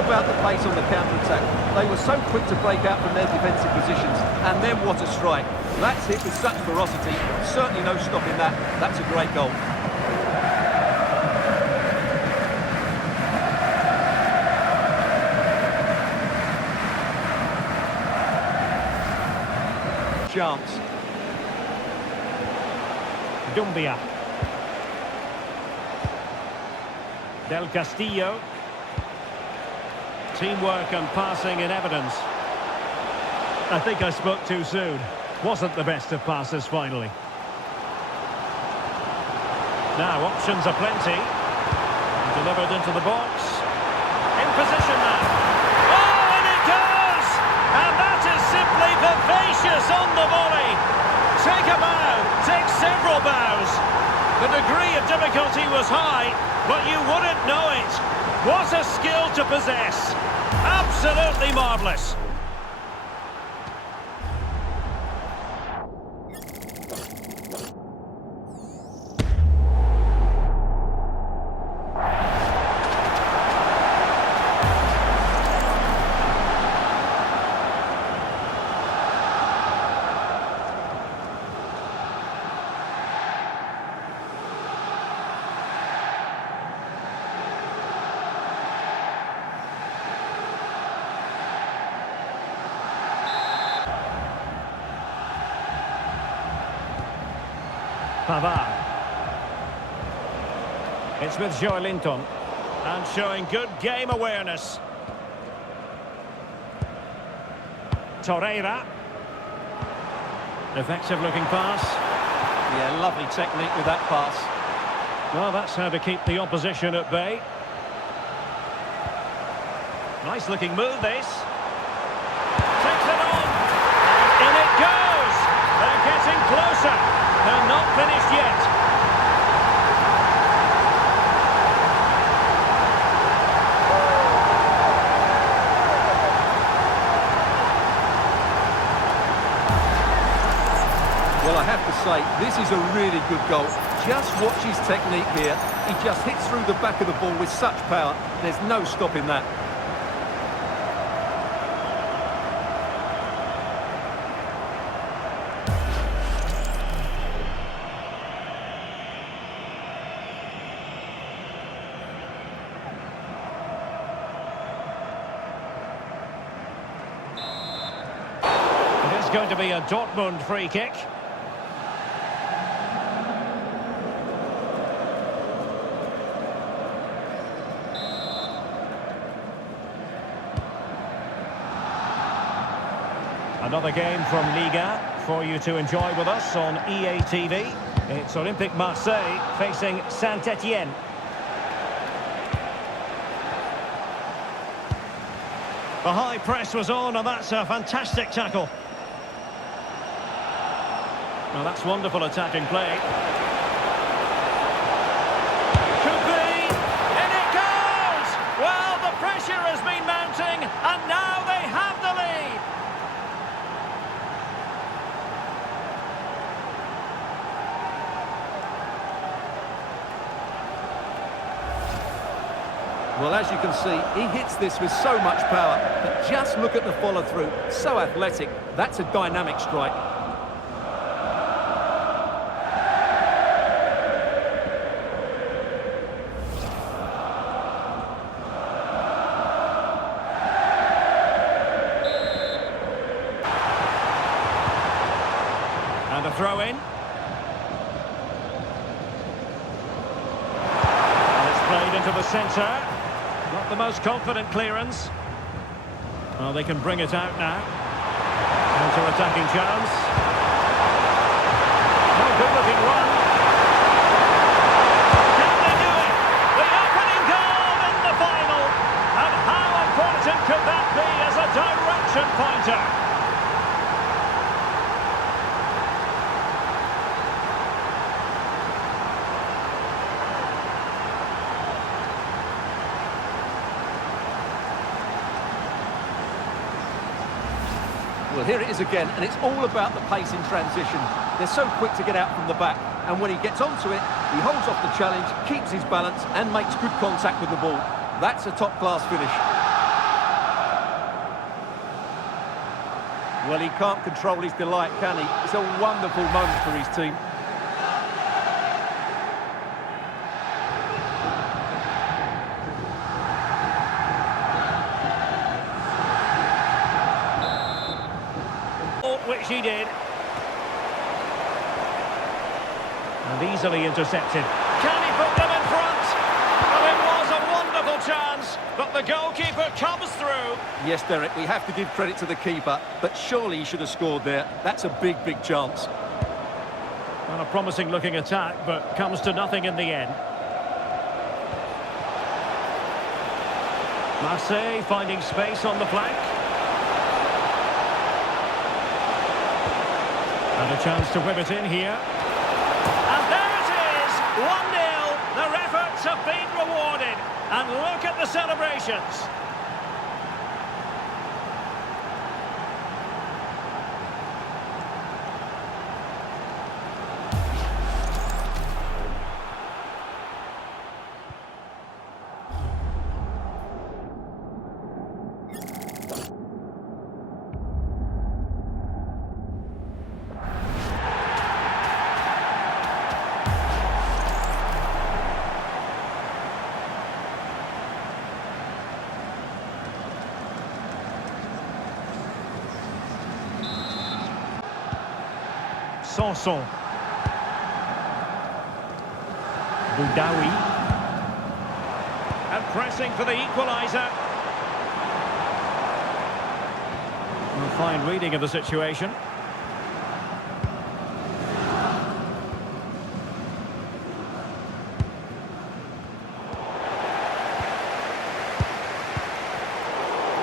About the pace on the counter-attack. They were so quick to break out from their defensive positions, and then what a strike. That's hit with such ferocity, certainly no stopping that. That's a great goal. Chance. Dumbia. Del Castillo. Teamwork and passing in evidence. I think I spoke too soon. Wasn't the best of passes finally. Now options are plenty. Delivered into the box. In position now. Oh, and it goes! And that is simply vivacious on the volley. Take a bow, take several bows. The degree of difficulty was high, but you wouldn't know it. What a skill to possess. Absolutely marvellous. Powerbar. It's with Lenght and showing good game awareness. Torreira. Effective looking pass. Yeah, lovely technique with that pass. Well, that's how to keep the opposition at bay. Nice looking move this. Takes it on. And in it goes. They're getting closer. They're not finished yet. Well, I have to say, this is a really good goal. Just watch his technique here. He just hits through the back of the ball with such power. There's no stopping that. It is going to be a Dortmund free kick. Another game from Liga for you to enjoy with us on EA TV. It's Olympique Marseille facing Saint-Etienne. The high press was on, and that's a fantastic tackle. Well, that's wonderful attacking play. Could be, and it goes! Well, the pressure has been mounting, and now they have the lead. Well, as you can see, he hits this with so much power, but just look at the follow-through. So athletic. That's a dynamic strike. And a throw-in. And it's played into the centre. Not the most confident clearance. Well, they can bring it out now. Counter-attacking chance. Oh, good-looking run. Can they do it? The opening goal in the final. And how important could that be as a direction pointer? Well, here it is again, and it's all about the pace in transition. They're so quick to get out from the back, and when he gets onto it, he holds off the challenge, keeps his balance, and makes good contact with the ball. That's a top-class finish. Well, he can't control his delight, can he? It's a wonderful moment for his team. Which he did. And easily intercepted. Can he put them in front? Well, it was a wonderful chance. but the goalkeeper comes through. Yes, Derek, we have to give credit to the keeper, but surely he should have scored there. That's a big, big chance. Well, a promising looking attack, but comes to nothing in the end. Marseille finding space on the flank. And a chance to whip it in here. And there it is! 1-0. Their efforts have been rewarded. And look at the celebrations. Sanson. Boudaoui. And pressing for the equaliser. A fine reading of the situation.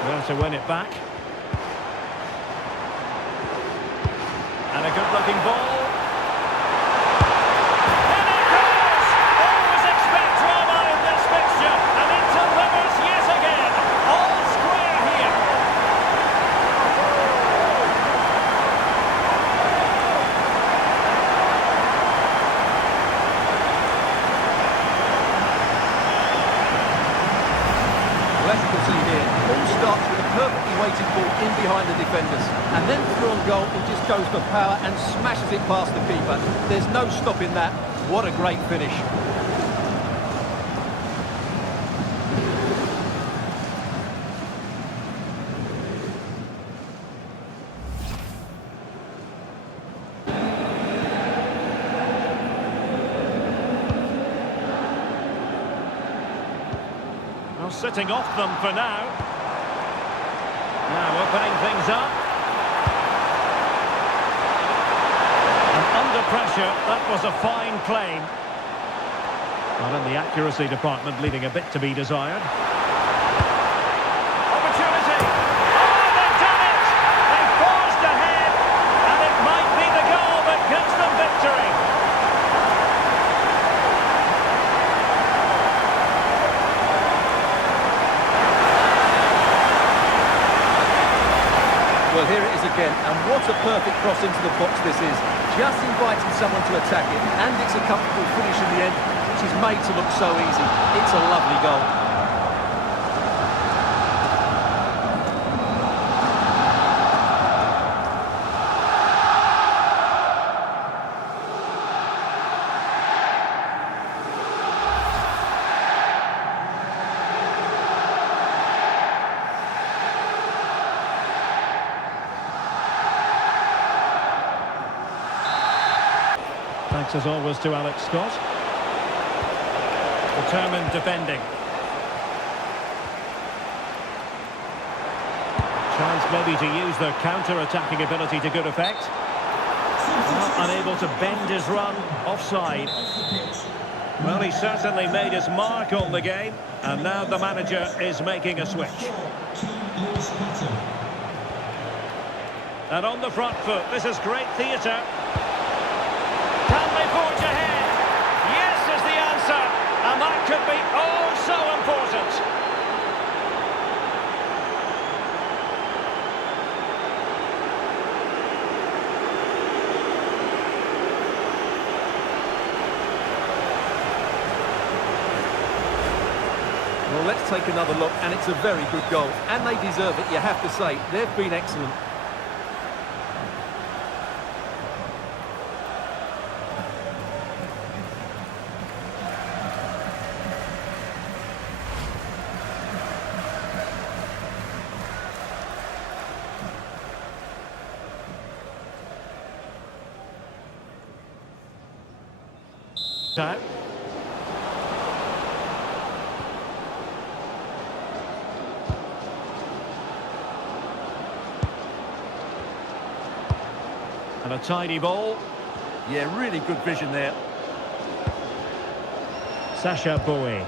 There to win it back. And a good-looking ball. And it goes! Always expect drama in this fixture. And it delivers yet again. All square here. Well, as you can see here, all starts with a perfectly weighted ball in behind the defenders. And then through on goal, he just goes for power and smashes it past the keeper. There's no stopping that. What a great finish. Well, sitting off them for now. Now opening things up. Under pressure, that was a fine claim. But in the accuracy department, leaving a bit to be desired. Opportunity! Oh, they've done it! They've forged ahead, and it might be the goal that gives them victory. Well, here it is again, and what a perfect cross into the box this is. Just inviting someone to attack it, and it's a comfortable finish in the end, which is made to look so easy. It's a lovely goal. Thanks as always to Alex Scott. Determined defending. Chance maybe to use their counter-attacking ability to good effect. Unable to bend his run, offside. Well, he certainly made his mark on the game, and now the manager is making a switch. And on the front foot, this is great theatre. Can they forge ahead? Yes is the answer, and that could be oh so important. Well, let's take another look, and it's a very good goal, and they deserve it, you have to say. They've been excellent. Time. And a tidy ball. Yeah, really good vision there. Sacha Boey.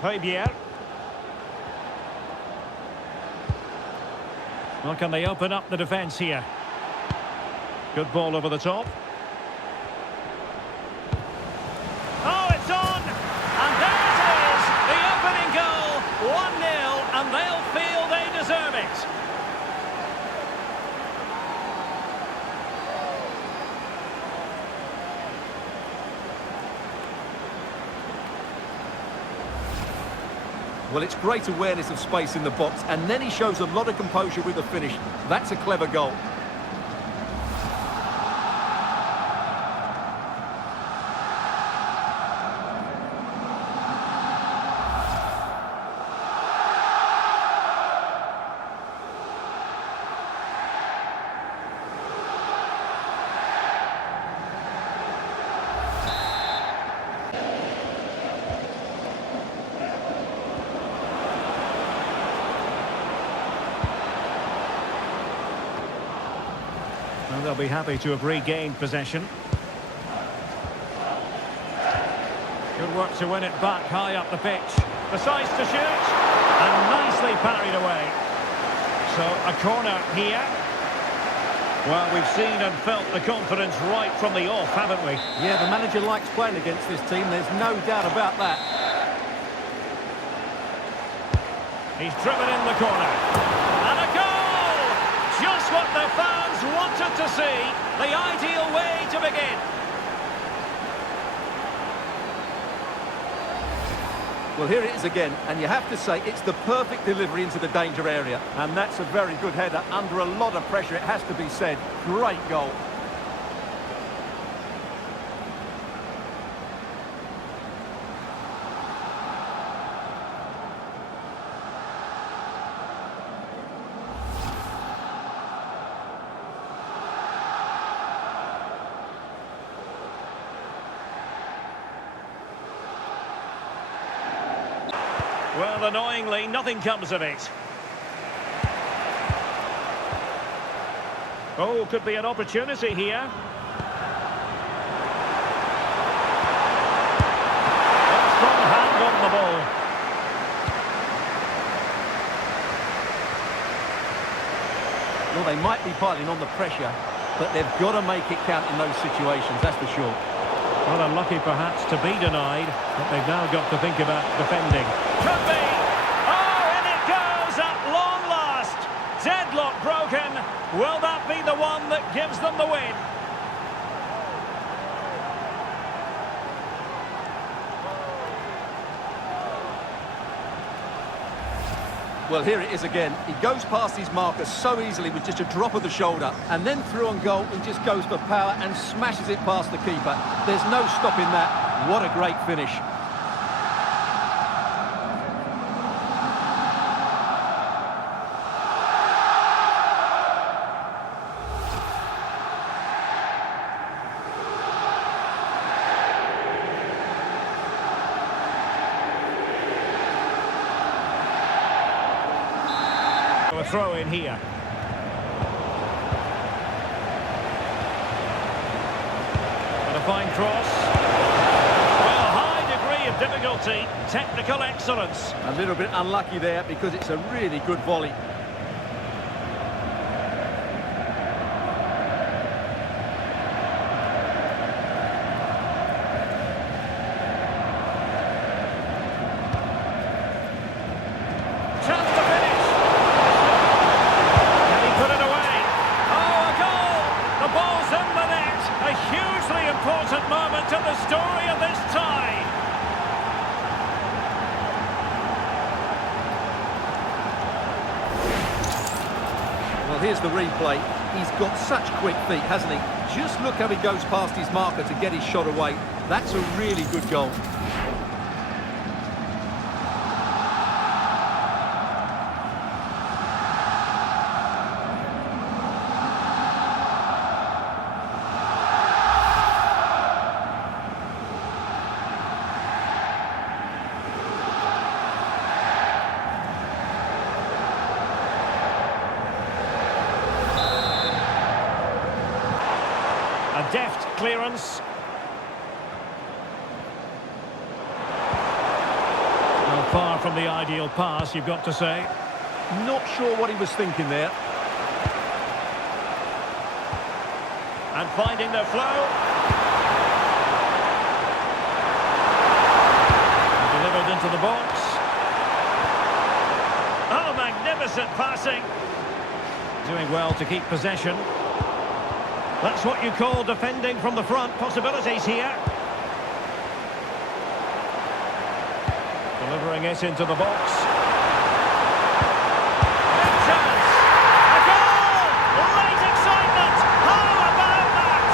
Behaviour. Well, can they open up the defence here? Good ball over the top. Oh, it's on! And there it is! The opening goal! 1-0, and they'll feel they deserve it. Well, it's great awareness of space in the box, and then he shows a lot of composure with the finish. That's a clever goal. Well, they'll be happy to have regained possession. Good work to win it back high up the pitch. Decides to shoot, and nicely parried away. So a corner here. Well, we've seen and felt the confidence right from the off, haven't we? Yeah, the manager likes playing against this team, there's no doubt about that. He's driven in the corner. And a goal! Just what the fans wanted to see. The ideal way to begin. Well, here it is again, and you have to say it's the perfect delivery into the danger area. And that's a very good header under a lot of pressure, it has to be said. Great goal. Well, annoyingly, nothing comes of it. Oh, could be an opportunity here. A strong hand on the ball. Well, they might be piling on the pressure, but they've got to make it count in those situations, that's for sure. Well, unlucky perhaps to be denied, but they've now got to think about defending. Could be! Oh, and it goes at long last! Deadlock broken. Will that be the one that gives them the win? Well, here it is again. He goes past his marker so easily with just a drop of the shoulder, and then through on goal, he just goes for power and smashes it past the keeper. There's no stopping that. What a great finish. A throw in here. And a fine cross. Well, high degree of difficulty, technical excellence. A little bit unlucky there because it's a really good volley. Important moment in the story of this tie. Well, here's the replay. He's got such quick feet, hasn't he? Just look how he goes past his marker to get his shot away. That's a really good goal. deft clearance. Well, far from the ideal pass, you've got to say. Not sure what he was thinking there. And finding the flow. Delivered into the box. Oh, magnificent passing. Doing well to keep possession. That's what you call defending from the front. Possibilities here. Delivering it into the box. Big chance. A goal! Late excitement. How about that?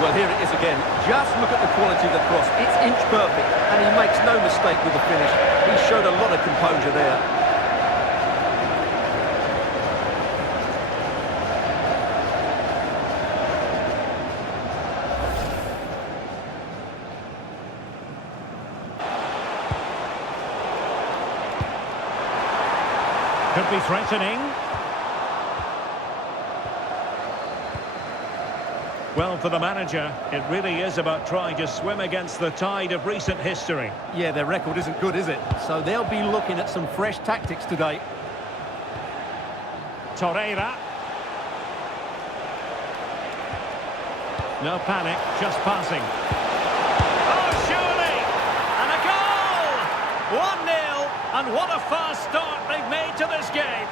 Well, here it is again. Just look at the quality of the cross. It's inch perfect, and he makes no mistake with the finish. He showed a lot of composure there. Could be threatening. Well, for the manager, it really is about trying to swim against the tide of recent history. Yeah, their record isn't good, is it? So they'll be looking at some fresh tactics today. Torreira. No panic, just passing. Oh, surely! And a goal! 1-0, and what a fast start they've made to this game.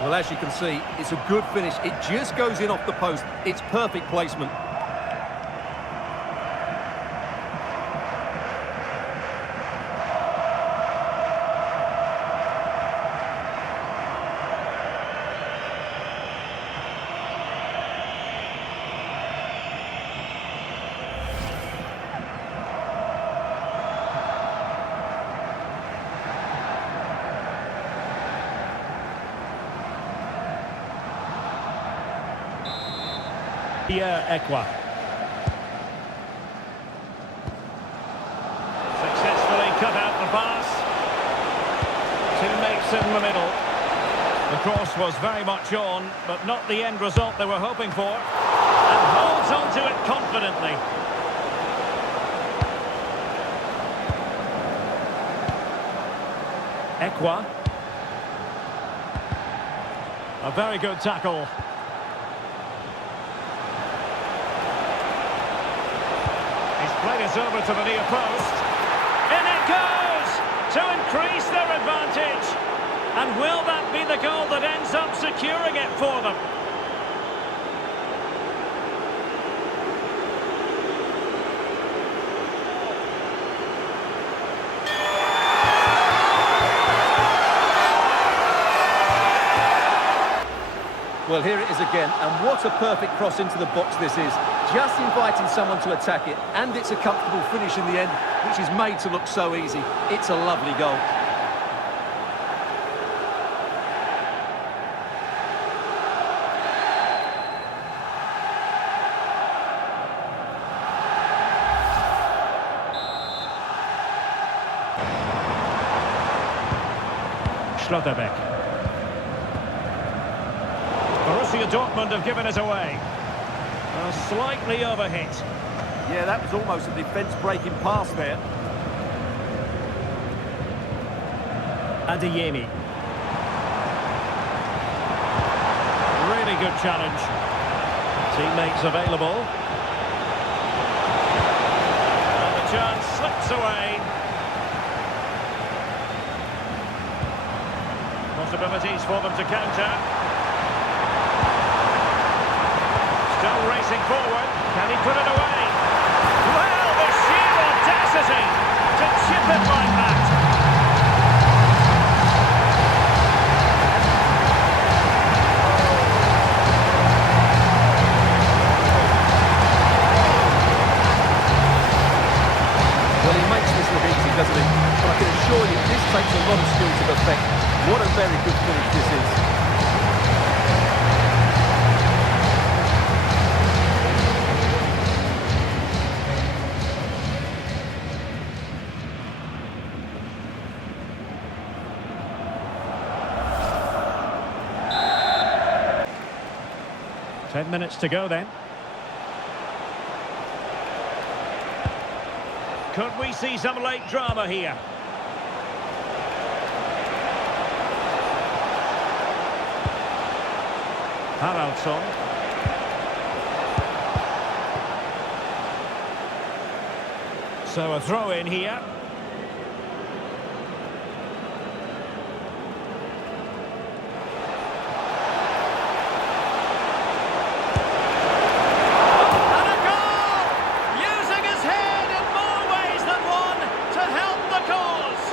Well, as you can see, it's a good finish. It just goes in off the post. It's perfect placement. Equa. Successfully cut out the pass. Teammates in the middle. The cross was very much on, but not the end result they were hoping for. And holds on to it confidently. Equa. A very good tackle. Played it over to the near post. In it goes! To increase their advantage. And will that be the goal that ends up securing it for them? Well, here it is again, and what a perfect cross into the box this is. Just inviting someone to attack it, and it's a comfortable finish in the end, which is made to look so easy. It's a lovely goal. Schlotterbeck. Borussia Dortmund have given it away. Slightly overhit. Yeah, that was almost a defence-breaking pass there. Adeyemi. Really good challenge. Teammates available. And the chance slips away. Possibilities for them to counter. Still racing forward. Can he put it away? Well, the sheer audacity to chip it like that. Well, he makes this look easy, doesn't he? But I can assure you, 10 minutes to go then. Could we see some late drama here? Haraldsson. So a throw in here. And a goal! Using his head in more ways than one to help the cause.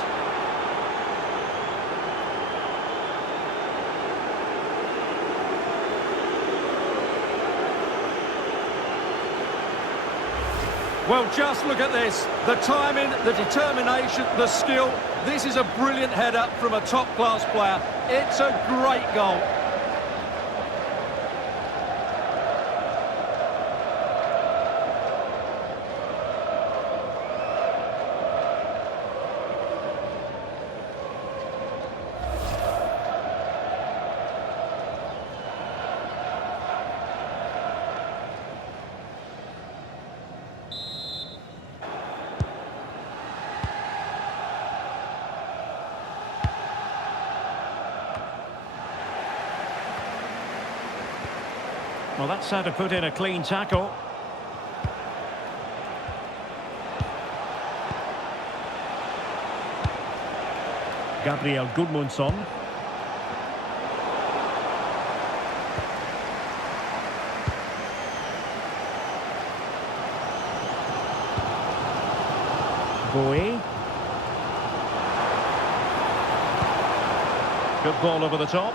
Well, just look at this. The timing, the determination, the skill. This is a brilliant header from a top-class player. It's a great goal. Well, that's how to put in a clean tackle. Gabriel Gudmundsson. Bowie. Good ball over the top.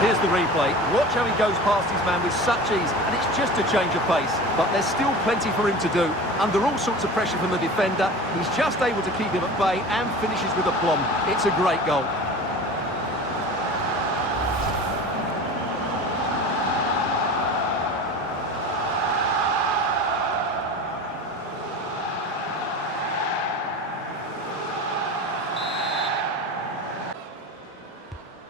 Here's the replay. Watch how he goes past his man with such ease, and it's just a change of pace. But there's still plenty for him to do. Under all sorts of pressure from the defender, he's just able to keep him at bay and finishes with aplomb. It's a great goal.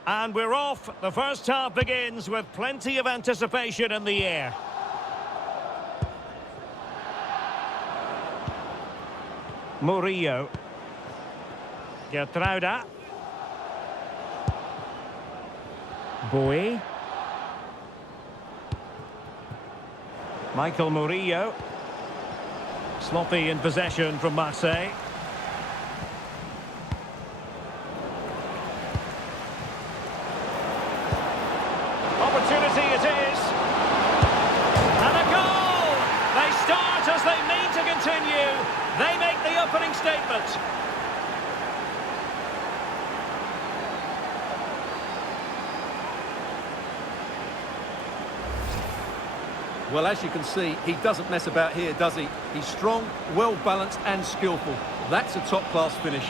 And we're off. The first half begins with plenty of anticipation in the air. Murillo. Gertruida. Bowie. Michael Murillo. Sloppy in possession from Marseille. Opportunity it is. And a goal! They start as they mean to continue. They make the opening statement. Well, as you can see, he doesn't mess about here, does he? He's strong, well-balanced and skillful. That's a top-class finish.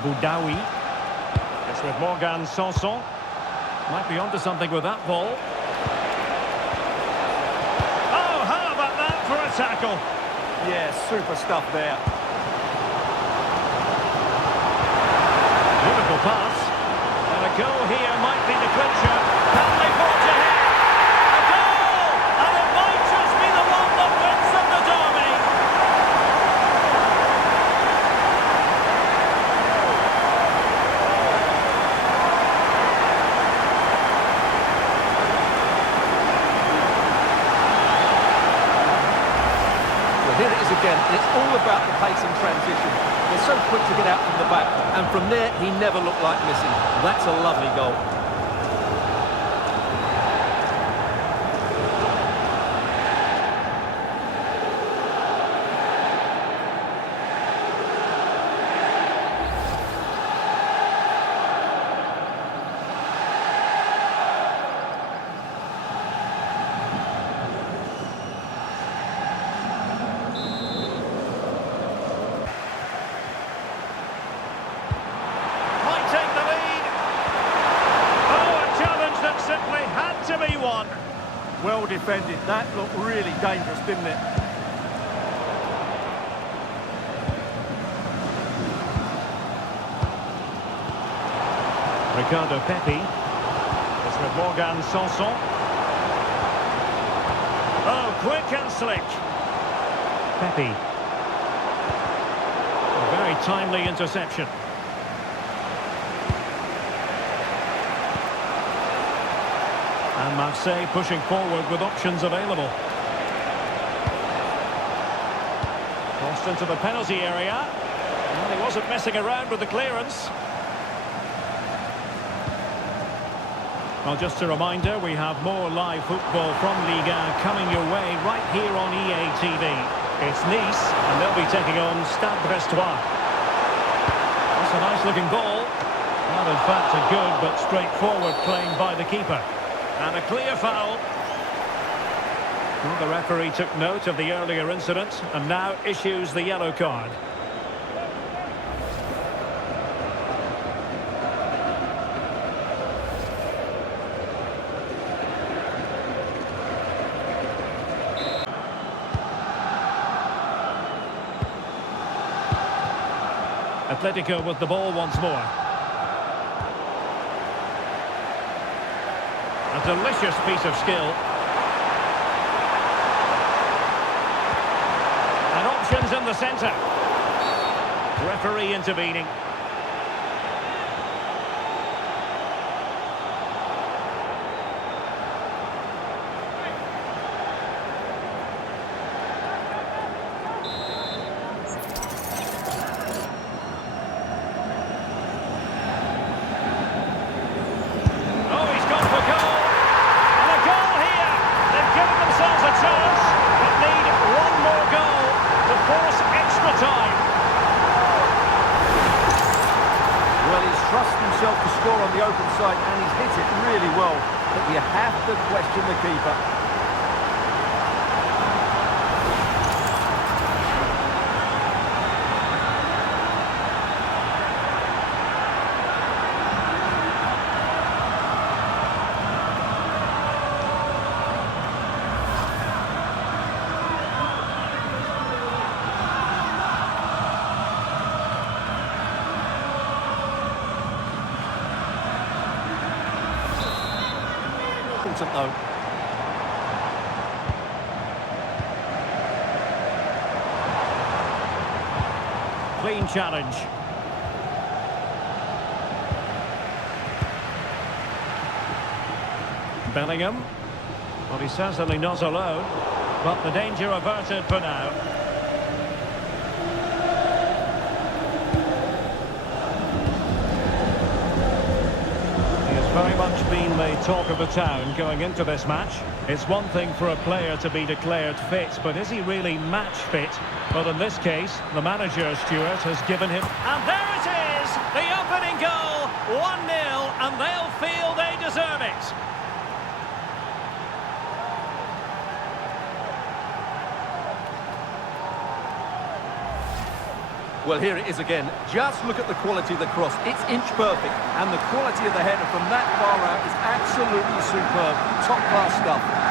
Boudaoui. It's with Morgan Sanson. Might be onto something with that ball. Oh, how about that for a tackle? Yeah, super stuff there. Beautiful pass. And a goal here might be the clincher. Can they forge ahead? A goal! And it might just be the one that wins them the derby. Here it is again, and it's all about the pace and transition. They're so quick to get out from the back, and from there, he never looked like missing. That's a lovely goal. Well defended. That looked really dangerous, didn't it? Ricardo Pepi. It's with Morgan Sanson. Oh, quick and slick. Pepi. A very timely interception. And Marseille pushing forward with options available. Crossed into the penalty area. And he wasn't messing around with the clearance. Well, just a reminder, we have more live football from Ligue 1 coming your way right here on EA TV. It's Nice, and they'll be taking on Stade Brestois. That's a nice-looking ball. Well, in fact, a good but straightforward claim by the keeper. And a clear foul. Well, the referee took note of the earlier incident and now issues the yellow card. Atletico with the ball once more. A delicious piece of skill. And options in the centre. Referee intervening. To score on the open side, and he's hit it really well, but you have to question the keeper. Though. Clean challenge. Bellingham. Well, he's certainly not alone, but the danger averted for now. Very much been the talk of the town going into this match. It's one thing for a player to be declared fit, but is he really match fit? Well, in this case, the manager, Stuart, has given him... And there it is! The opening goal! 1-0, and they'll feel they deserve it. Well, here it is again. Just look at the quality of the cross. It's inch perfect, and the quality of the header from that far out is absolutely superb. Top-class stuff.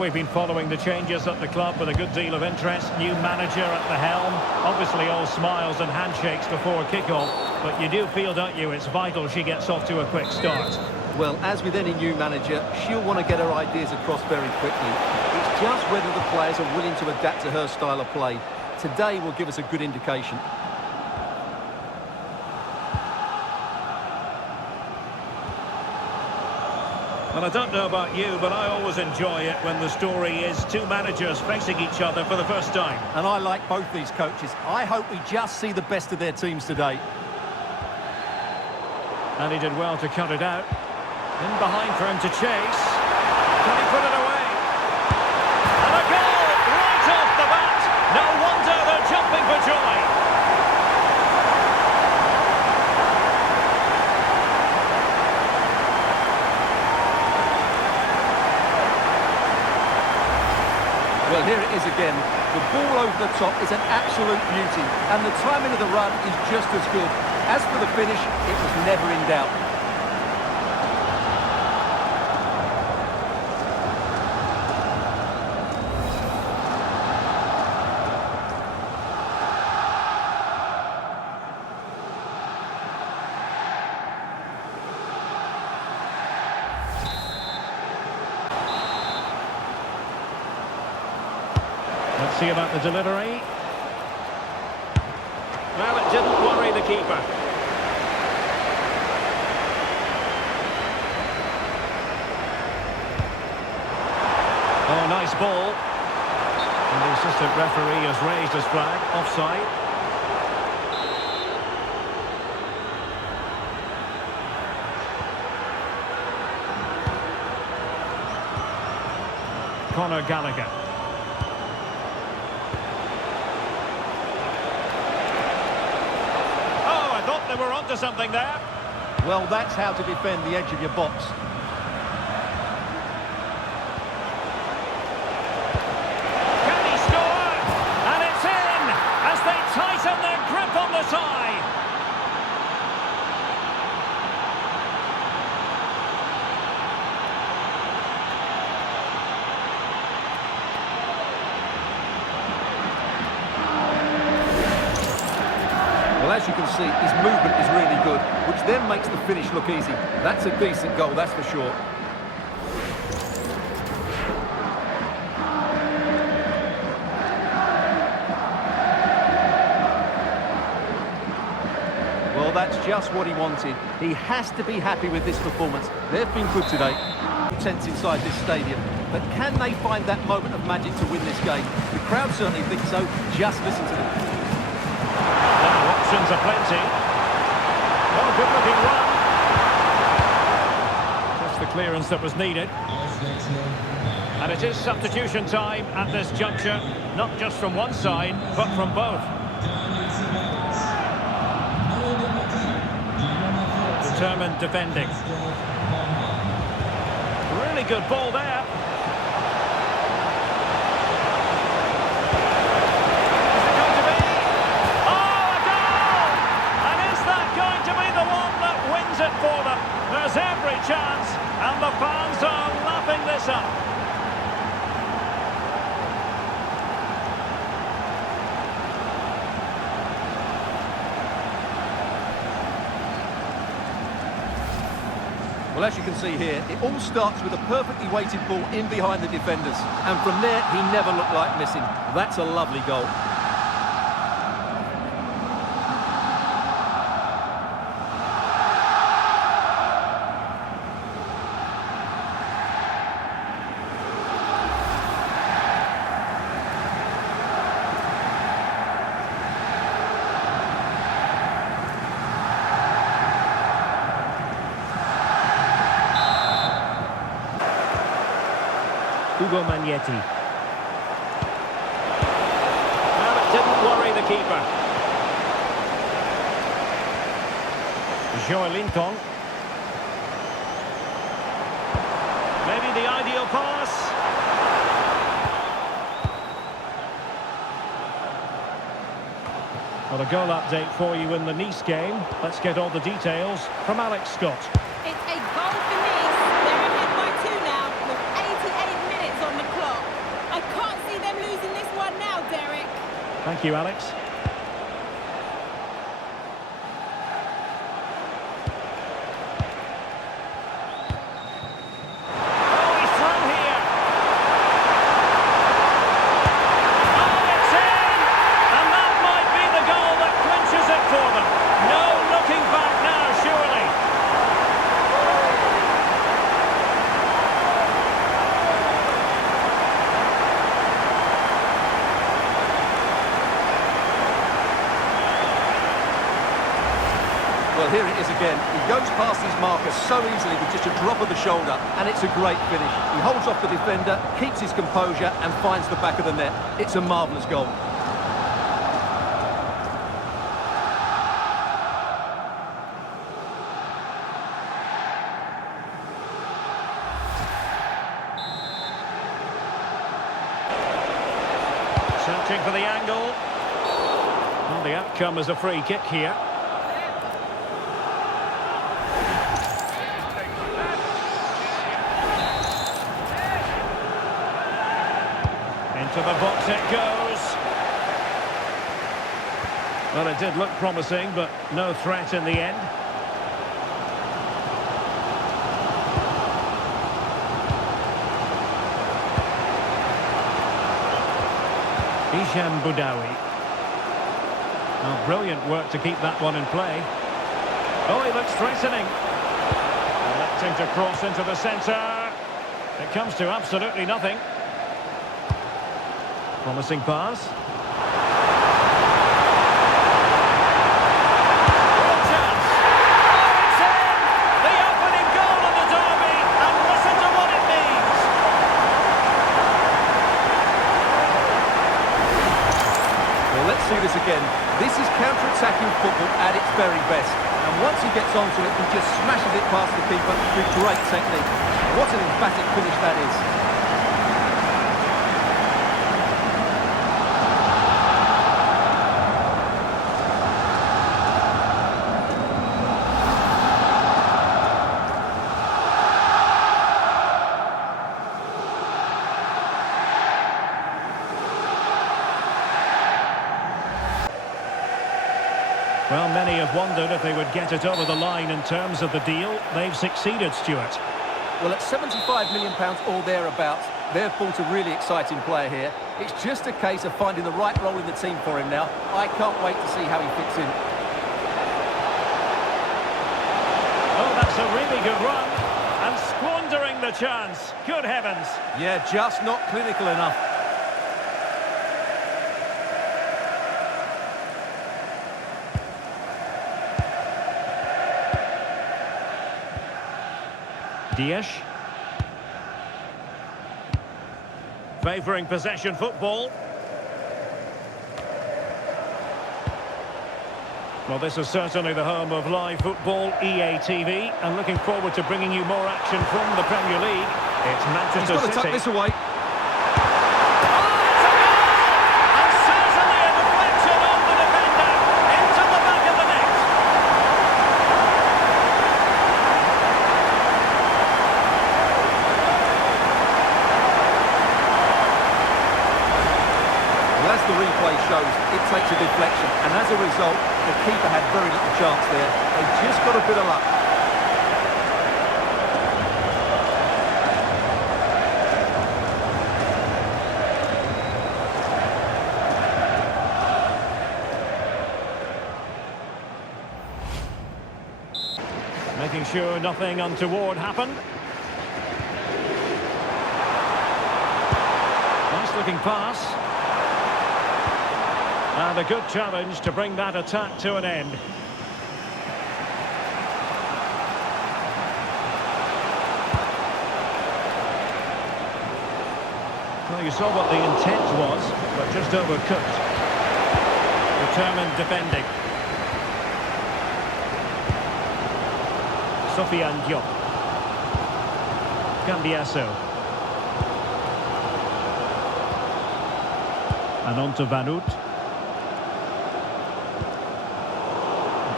We've been following the changes at the club with a good deal of interest. New manager at the helm. Obviously all smiles and handshakes before kick-off. But you do feel, don't you, it's vital she gets off to a quick start. Well, as with any new manager, she'll want to get her ideas across very quickly. It's just whether the players are willing to adapt to her style of play. Today will give us a good indication. Well, I don't know about you, but I always enjoy it when the story is two managers facing each other for the first time. And I like both these coaches. I hope we just see the best of their teams today. And he did well to cut it out. In behind for him to chase. Can he put it away? And a goal right off the bat. No wonder they're jumping for joy. Well, here it is again. The ball over the top is an absolute beauty, and the timing of the run is just as good. As for the finish, it was never in doubt. Let's see about the delivery. Well, it didn't worry the keeper. Oh, nice ball. And the assistant referee has raised his flag. Offside. Conor Gallagher. They were onto something there. Well, that's how to defend the edge of your box. Can he score? And it's in as they tighten their grip on the tie. As you can see, his movement is really good, which then makes the finish look easy. That's a decent goal, that's for sure. Well, that's just what he wanted. He has to be happy with this performance. They've been good today. Tense inside this stadium. But can they find that moment of magic to win this game? The crowd certainly think so. Just listen to them. Options are plenty. Oh, good-looking run. Just the clearance that was needed. And it is substitution time at this juncture, not just from one side, but from both. Determined defending. Really good ball there. For them. There's every chance, and the fans are lapping this up. Well, as you can see here, it all starts with a perfectly weighted ball in behind the defenders. And from there, he never looked like missing. That's a lovely goal. Ugo Magnetti. Well, it didn't worry the keeper. Joelinton. Maybe the ideal pass. Well, a goal update for you in the Nice game. Let's get all the details from Alex Scott. It's a goal for Nice. They're ahead by 2 now with 88 minutes on the clock. I can't see them losing this one now, Derek. Thank you, Alex. here it is again. He goes past his marker so easily with just a drop of the shoulder, and it's a great finish. He holds off the defender, keeps his composure, and finds the back of the net. It's a marvellous goal. Searching for the angle. Well, the outcome is a free kick here. Into the box it goes. Well, it did look promising, but no threat in the end. Boudaoui. Oh, brilliant work to keep that one in play. Oh, he looks threatening. Electing to cross into the centre. It comes to absolutely nothing. Promising pass. This again. This is counter-attacking football at its very best. And once he gets onto it, he just smashes it past the keeper with great technique. What an emphatic finish that is. Well, many have wondered if they would get it over the line in terms of the deal. They've succeeded, Stuart. Well, at £75 million or thereabouts, they've bought a really exciting player here. It's just a case of finding the right role in the team for him now. I can't wait to see how he fits in. Oh, that's a really good run. And squandering the chance. Good heavens. Yeah, just not clinical enough. Dias. Favouring possession football. Well, this is certainly the home of live football, EA TV, and looking forward to bringing you more action from the Premier League. It's Manchester City. He's got to tuck this away. The replay shows it takes a deflection, and as a result the keeper had very little chance there. They just got a bit of luck. Making sure nothing untoward happened. Nice looking pass. And a good challenge to bring that attack to an end. Well, you saw what the intent was, but just overcooked. Determined defending. Sofiane Diop. Cambiasso. And on to Vanout.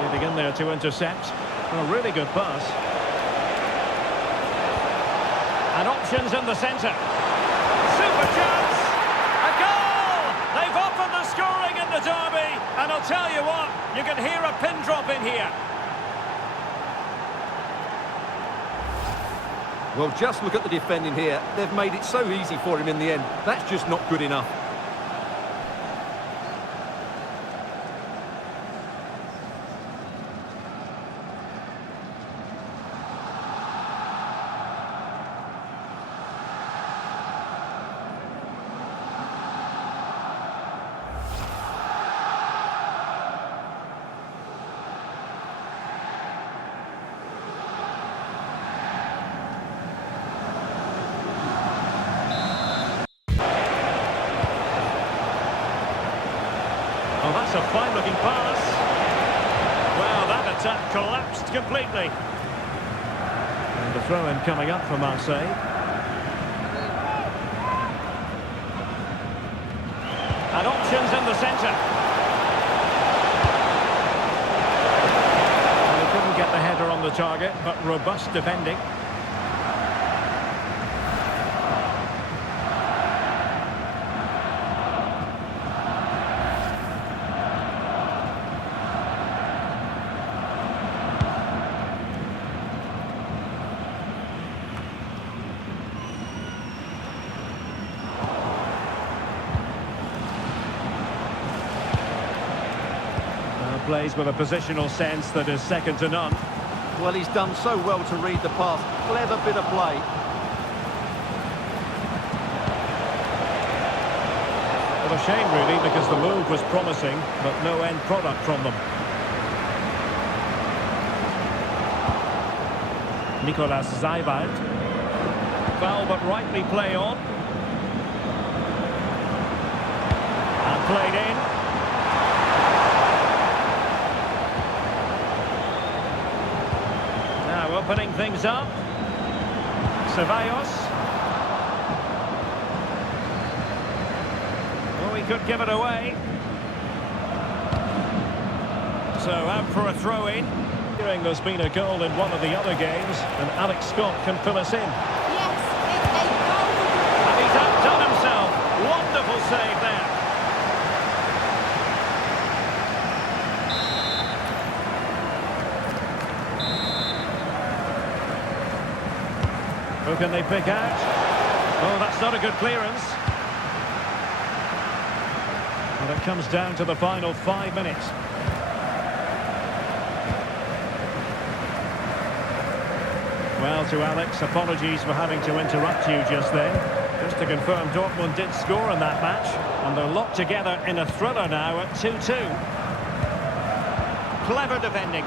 Getting in there to intercept. A really good pass. And options in the centre. Super chance! A goal! They've opened the scoring in the derby. And I'll tell you what, you can hear a pin drop in here. Well, just look at the defending here. They've made it so easy for him in the end. That's just not good enough. fine-looking pass. Well, that attack collapsed completely. And the throw-in coming up for Marseille. And options in the centre. They couldn't get the header on the target, but robust defending. Plays with a positional sense that is second to none. Well, he's done so well to read the pass. Clever bit of play. Well, a shame really, because the move was promising, but no end product from them. Nicolas Seibald. Foul but rightly play on. And played in. Opening things up. Ceballos. Oh, he could give it away. So out for a throw-in. There's been a goal in one of the other games, and Alex Scott can fill us in. Yes, it's a goal. And he's outdone himself. Wonderful save there. Who can they pick out? Oh, that's not a good clearance. And it comes down to the final 5 minutes. Well, to Alex, apologies for having to interrupt you just then. Just to confirm, Dortmund did score in that match, and they're locked together in a thriller now at 2-2. Clever defending.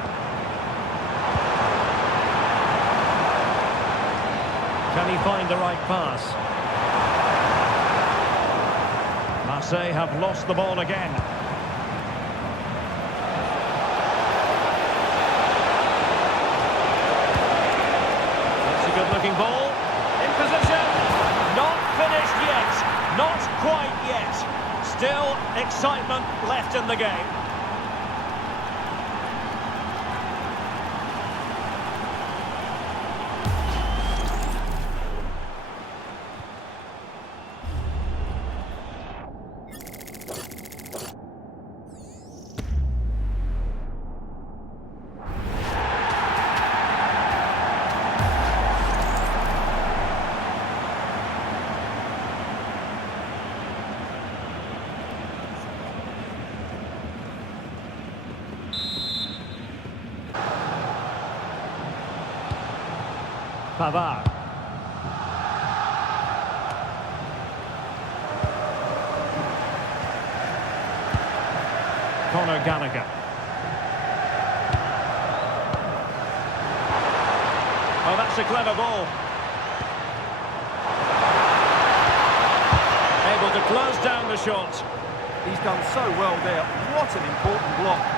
Can he find the right pass? Marseille have lost the ball again. That's a good-looking ball. In position. Not finished yet. Not quite yet. Still excitement left in the game. Pavard. Conor Gallagher. Oh, that's a clever ball. Able to close down the shot. He's done so well there. What an important block.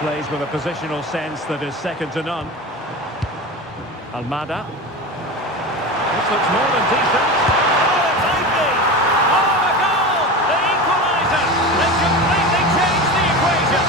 Plays with a positional sense that is second to none. Almada. This looks more than decent. Oh, it might be! Oh, a goal! The equaliser! They completely changed the equation!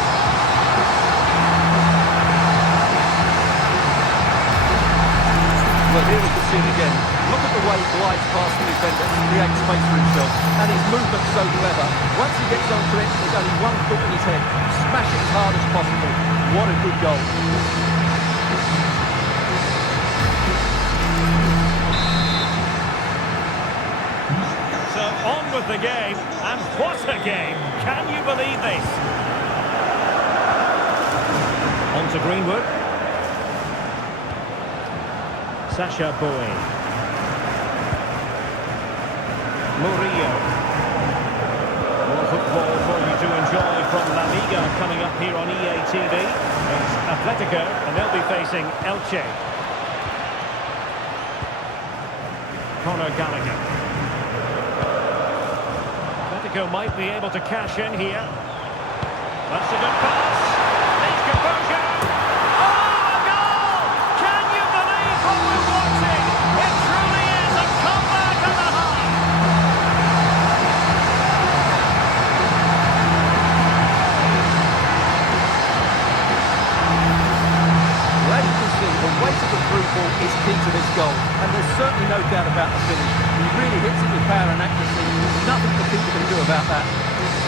Well, here we can see it again. Look at the way he glides past the defender and creates space for himself. And his movement's so clever. Once he gets onto it, there's only one thought in his head. Smash it as hard as possible. What a good goal. So on with the game, and what a game! Can you believe this? On to Greenwood. Sacha Boey. Murillo. More football for you to enjoy from La Liga coming up here on EA TV. It's Atletico, and they'll be facing Elche. Conor Gallagher. Atletico might be able to cash in here. That's a good pass. Needs composure. Oh, a goal! Can you believe what we're watching? It truly is a comeback and a half. Well, as you can see, the weight of the through ball is key to this goal, and there's certainly no doubt about the finish. He really hits it with power and accuracy. There's nothing the keeper can do about that.